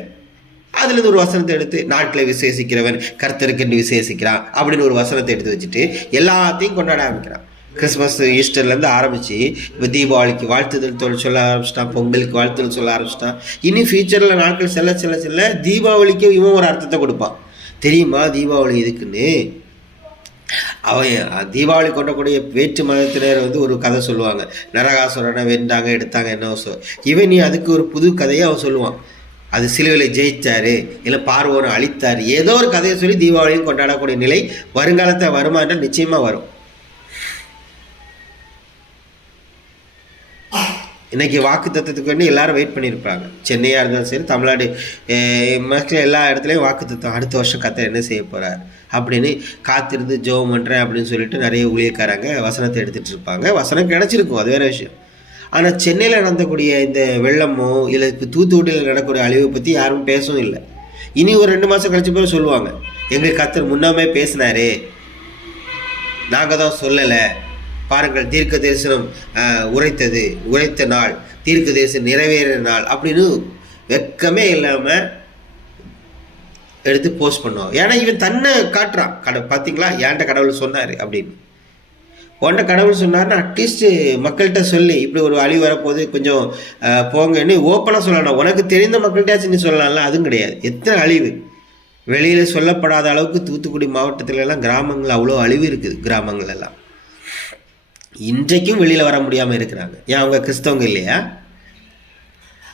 அதில் ஒரு வசனத்தை எடுத்து நாட்டில் விசேஷிக்கிறவன் கர்த்தருக்கென்று விசேஷிக்கிறான் அப்படின்னு ஒரு வசனத்தை எடுத்து வச்சுட்டு எல்லாத்தையும் கொண்டாட ஆரம்பிக்கிறான். கிறிஸ்மஸ் ஈஸ்டர்லேருந்து ஆரம்பித்து இப்போ தீபாவளிக்கு வாழ்த்துதல் சொல்ல ஆரம்பிச்சிட்டான், பொங்கலுக்கு வாழ்த்துதல் சொல்ல ஆரம்பிச்சிட்டான். இன்னும் ஃபியூச்சரில் நாட்கள் செல்ல செல்ல செல்ல தீபாவளிக்கு இவன் ஒரு அர்த்தத்தை கொடுப்பான். தெரியுமா தீபாவளி எதுக்குன்னு? அவன் தீபாவளி கொண்டக்கூடிய வேற்று மதத்தினர் ஒரு கதை சொல்லுவாங்க. நரகாசுரனை வென்றாங்க எடுத்தாங்க என்ன இவன் நீ அதுக்கு ஒரு புது கதையை அவன் சொல்லுவான். அது சிலுவையில் ஜெயிச்சாரு, இல்லை பார்வோனை அழித்தார், ஏதோ ஒரு கதையை சொல்லி தீபாவளியும் கொண்டாடக்கூடிய நிலை வருங்காலத்தை வருமா என்றால் நிச்சயமாக வரும். இன்றைக்கி வாக்கு தத்துவத்துக்கு வேண்டி எல்லாரும் வெயிட் பண்ணியிருப்பாங்க. சென்னையாக இருந்தாலும் சரி, தமிழ்நாடு மக்கள் எல்லா இடத்துலையும் வாக்கு தத்துவம் அடுத்த வருஷம் கர்த்தர் என்ன செய்ய போகிறார் அப்படின்னு காத்திருந்து ஜெபம் பண்ணுறேன் அப்படின்னு சொல்லிட்டு நிறைய ஊழியக்காரங்க வசனத்தை எடுத்துகிட்டு இருப்பாங்க. வசனம் கிடச்சிருக்கும், அது வேறு விஷயம். ஆனால் சென்னையில் நடந்தக்கூடிய இந்த வெள்ளமோ இல்லை இப்போ தூத்துக்குடியில் நடக்கக்கூடிய அழிவை பற்றி யாரும் பேசவும் இல்லை. இனி ஒரு 2 மாதம் கழிச்ச பிறகு சொல்லுவாங்க, எங்களுக்கு கர்த்தர் முன்னாமே பேசினாரே, நாங்கள் தான் சொல்லலை. பாருங்கள், தீர்க்க தரிசனம் உரைத்த நாள், தீர்க்க தரிசனம் நிறைவேறின நாள் அப்படின்னு வெக்கமே இல்லாமல் எடுத்து போஸ்ட் பண்ணுவாங்க. ஏன்னா இவன் தன்னை காட்டுறான். பார்த்தீங்களா என்கிட்ட கடவுள் சொன்னார் அப்படின்னு. உன்ட்ட கடவுள் சொன்னார்னா அட்லீஸ்ட்டு மக்கள்கிட்ட சொல்லி இப்படி ஒரு அழிவு வரப்போது கொஞ்சம் போங்கன்னு ஓப்பனாக சொல்லலாம். உனக்கு தெரிந்த மக்கள்கிட்டயாச்சும் நீ சொல்லலாம்ல. அதுவும் கிடையாது. எத்தனை அழிவு வெளியில் சொல்லப்படாத அளவுக்கு தூத்துக்குடி மாவட்டத்திலலாம் கிராமங்கள் அவ்வளோ அழிவு இருக்குது. கிராமங்கள் எல்லாம் இன்றைக்கும் வெளியில் வர முடியாமல் இருக்கிறாங்க. ஏன் அவங்க கிறிஸ்தவங்க இல்லையா?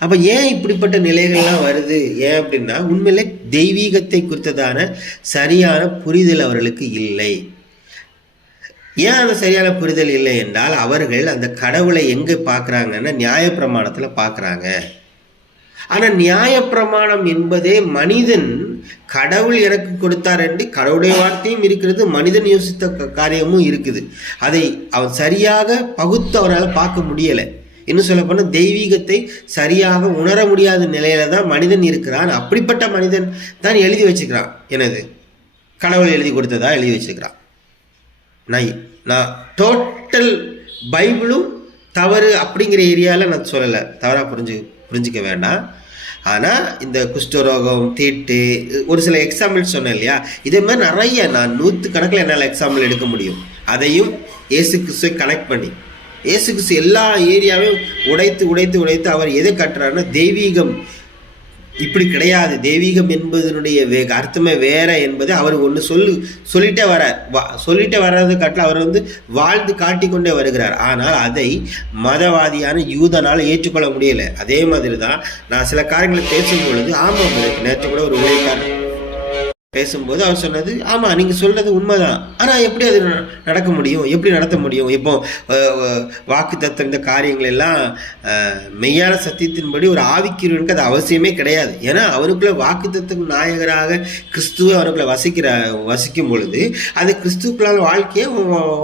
அப்போ ஏன் இப்படிப்பட்ட நிலைகள்லாம் வருது? ஏன் அப்படின்னா உண்மையிலே தெய்வீகத்தை குறித்ததான சரியான புரிதல் அவர்களுக்கு இல்லை. ஏன் அந்த சரியான புரிதல் இல்லை என்றால் அவர்கள் அந்த கடவுளை எங்கே பார்க்குறாங்கன்னா நியாயப்பிரமாணத்தில் பார்க்குறாங்க. ஆனால் நியாயப்பிரமாணம் என்பதே மனிதன் கடவுள் எனக்கு கொடுத்தார் என்று கடவுளுடைய வார்த்தையும் இருக்கிறது, மனிதன் யோசித்த காரியமும் இருக்குது. அதை அவன் சரியாக பகுத்து அவனால் பார்க்க முடியலை. இன்னும் சொல்லப்போனால் தெய்வீகத்தை சரியாக உணர முடியாத நிலையில தான் மனிதன் இருக்கிறான். அப்படிப்பட்ட மனிதன் தான் எழுதி வச்சுக்கிறான், எனது கடவுள் எழுதி கொடுத்ததா எழுதி வச்சுக்கிறான். நான் டோட்டல் பைபிளும் தவறு அப்படிங்கிற ஏரியாவில் நான் சொல்லலை, தவறாக புரிஞ்சிக்க வேண்டாம். ஆனால் இந்த குஷ்டரோகம், தீட்டு, ஒரு சில எக்ஸாம்பிள் சொன்னேன் இல்லையா, இதே மாதிரி நிறைய நான் 100 கணக்கில் என்னால் எக்ஸாம்பிள் எடுக்க முடியும். அதையும் இயேசு கிறிஸ்துவை கனெக்ட் பண்ணி இயேசு கிறிஸ்து எல்லா ஏரியாவையும் உடைத்து அவர் எதை கட்டுறாருன்னா தெய்வீகம் இப்படி கிடையாது. தெய்வீகம் என்பதனுடைய அர்த்தமே வேற என்பது அவர் ஒன்று சொல்லிட்டே வர்றார். சொல்லிட்டே வர்றது காட்டில் அவர் வந்து வாழ்ந்து காட்டிக்கொண்டே வருகிறார். ஆனால் அதை மதவாதியான யூதனால் ஏற்றுக்கொள்ள முடியலை. அதே மாதிரி தான் நான் சில காரியங்களை பேசும் பொழுது, ஆமாம் நேற்று கூட ஒரு ஊழியக்காரர் பேசும்போது அவர் சொன்னது, ஆமாம் நீங்கள் சொல்கிறது உண்மைதான், ஆனால் எப்படி அது நடக்க முடியும், எப்படி நடத்த முடியும்? இப்போ வாக்கு தத்துவம் இந்த காரியங்கள் எல்லாம் மெய்யான சத்தியத்தின்படி ஒரு ஆவிக்குரியவனுக்கு அது அவசியமே கிடையாது. ஏன்னா அவனுக்குள்ள வாக்கு தத்துவம் நாயகராக கிறிஸ்துவை அவனுக்குள்ள வசிக்கும் பொழுது அது கிறிஸ்துக்களால் வாழ்க்கையை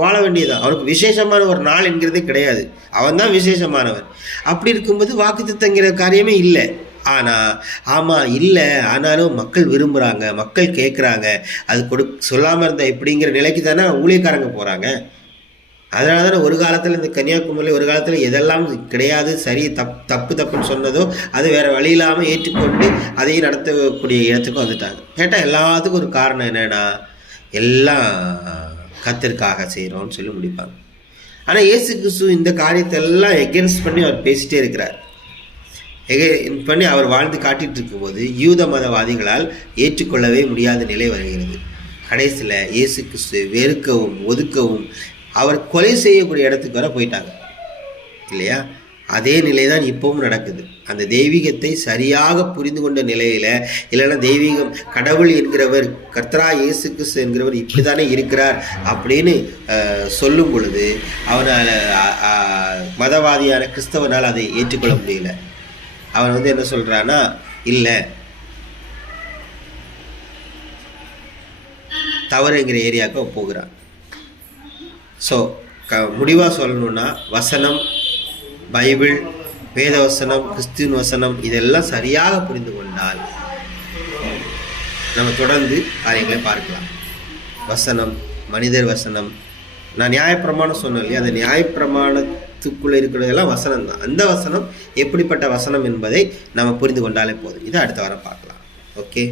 வாழ வேண்டியதான். அவனுக்கு விசேஷமான ஒரு நாள் என்கிறதே கிடையாது. அவன் தான் விசேஷமானவன். அப்படி இருக்கும்போது வாக்கு தத்துவங்கிற காரியமே இல்லை. ஆனால் ஆமாம் இல்லை, ஆனாலும் மக்கள் விரும்புகிறாங்க, மக்கள் கேட்குறாங்க, அது சொல்லாமல் இருந்தால் எப்படிங்கிற நிலைக்கு தானே ஊழியக்காரங்க போகிறாங்க. அதனால தானே ஒரு காலத்தில் இந்த கன்னியாகுமரியில் ஒரு காலத்தில் எதெல்லாம் கிடையாது, சரி தப்புன்னு சொன்னதோ அது வேறு வழி இல்லாமல் ஏற்றுக்கொண்டு அதையும் நடத்தக்கூடிய இடத்துக்கும் வந்துட்டாங்க. கேட்டால் எல்லாத்துக்கும் ஒரு காரணம் என்னென்னா, எல்லாம் கர்த்தருக்காக செய்கிறோன்னு சொல்லி முடிப்பாங்க. ஆனால் இயேசு கிறிஸ்து இந்த காரியத்தை எல்லாம் எகென்ஸ்ட் பண்ணி அவர் பேசிகிட்டே இருக்கிறார். பண்ணி அவர் வாழ்ந்து காட்டிட்டு இருக்கும்போது யூத மதவாதிகளால் ஏற்றுக்கொள்ளவே முடியாத நிலை வருகிறது. கடைசியில் இயேசு கிறிஸ்து வெறுக்கவும் ஒதுக்கவும் அவர் கொலை செய்யக்கூடிய இடத்துக்கு வர போயிட்டாங்க இல்லையா? அதே நிலை தான் இப்பவும் நடக்குது. அந்த தெய்வீகத்தை சரியாக புரிந்து கொண்ட நிலையில், இல்லைன்னா தெய்வீகம் கடவுள் என்கிறவர் கர்த்தரா இயேசு கிறிஸ்து என்கிறவர் இப்படி தானே இருக்கிறார் அப்படின்னு சொல்லும் பொழுது அவனால் மதவாதியான கிறிஸ்தவனால் அதை ஏற்றுக்கொள்ள முடியல. அவன் வந்து என்ன சொல்கிறான்னா, இல்லை தவறுங்கிற ஏரியாவுக்கு போகிறான். ஸோ முடிவாக சொல்லணுன்னா, வசனம், பைபிள், வேத வசனம், கிறிஸ்துவின் வசனம் இதெல்லாம் சரியாக புரிந்து கொண்டால் நம்ம தொடர்ந்து காரியங்களை பார்க்கலாம். வசனம், மனிதர் வசனம், நான் நியாயப்பிரமாணம் சொன்னேன் இல்லையா, அந்த நியாயப்பிரமாணத்துக்குள்ளே இருக்கிறதெல்லாம் வசனம் தான். அந்த வசனம் எப்படிப்பட்ட வசனம் என்பதை நம்ம புரிந்து கொண்டாலே போதும். இதை அடுத்த வாரம் பார்க்கலாம். ஓகே.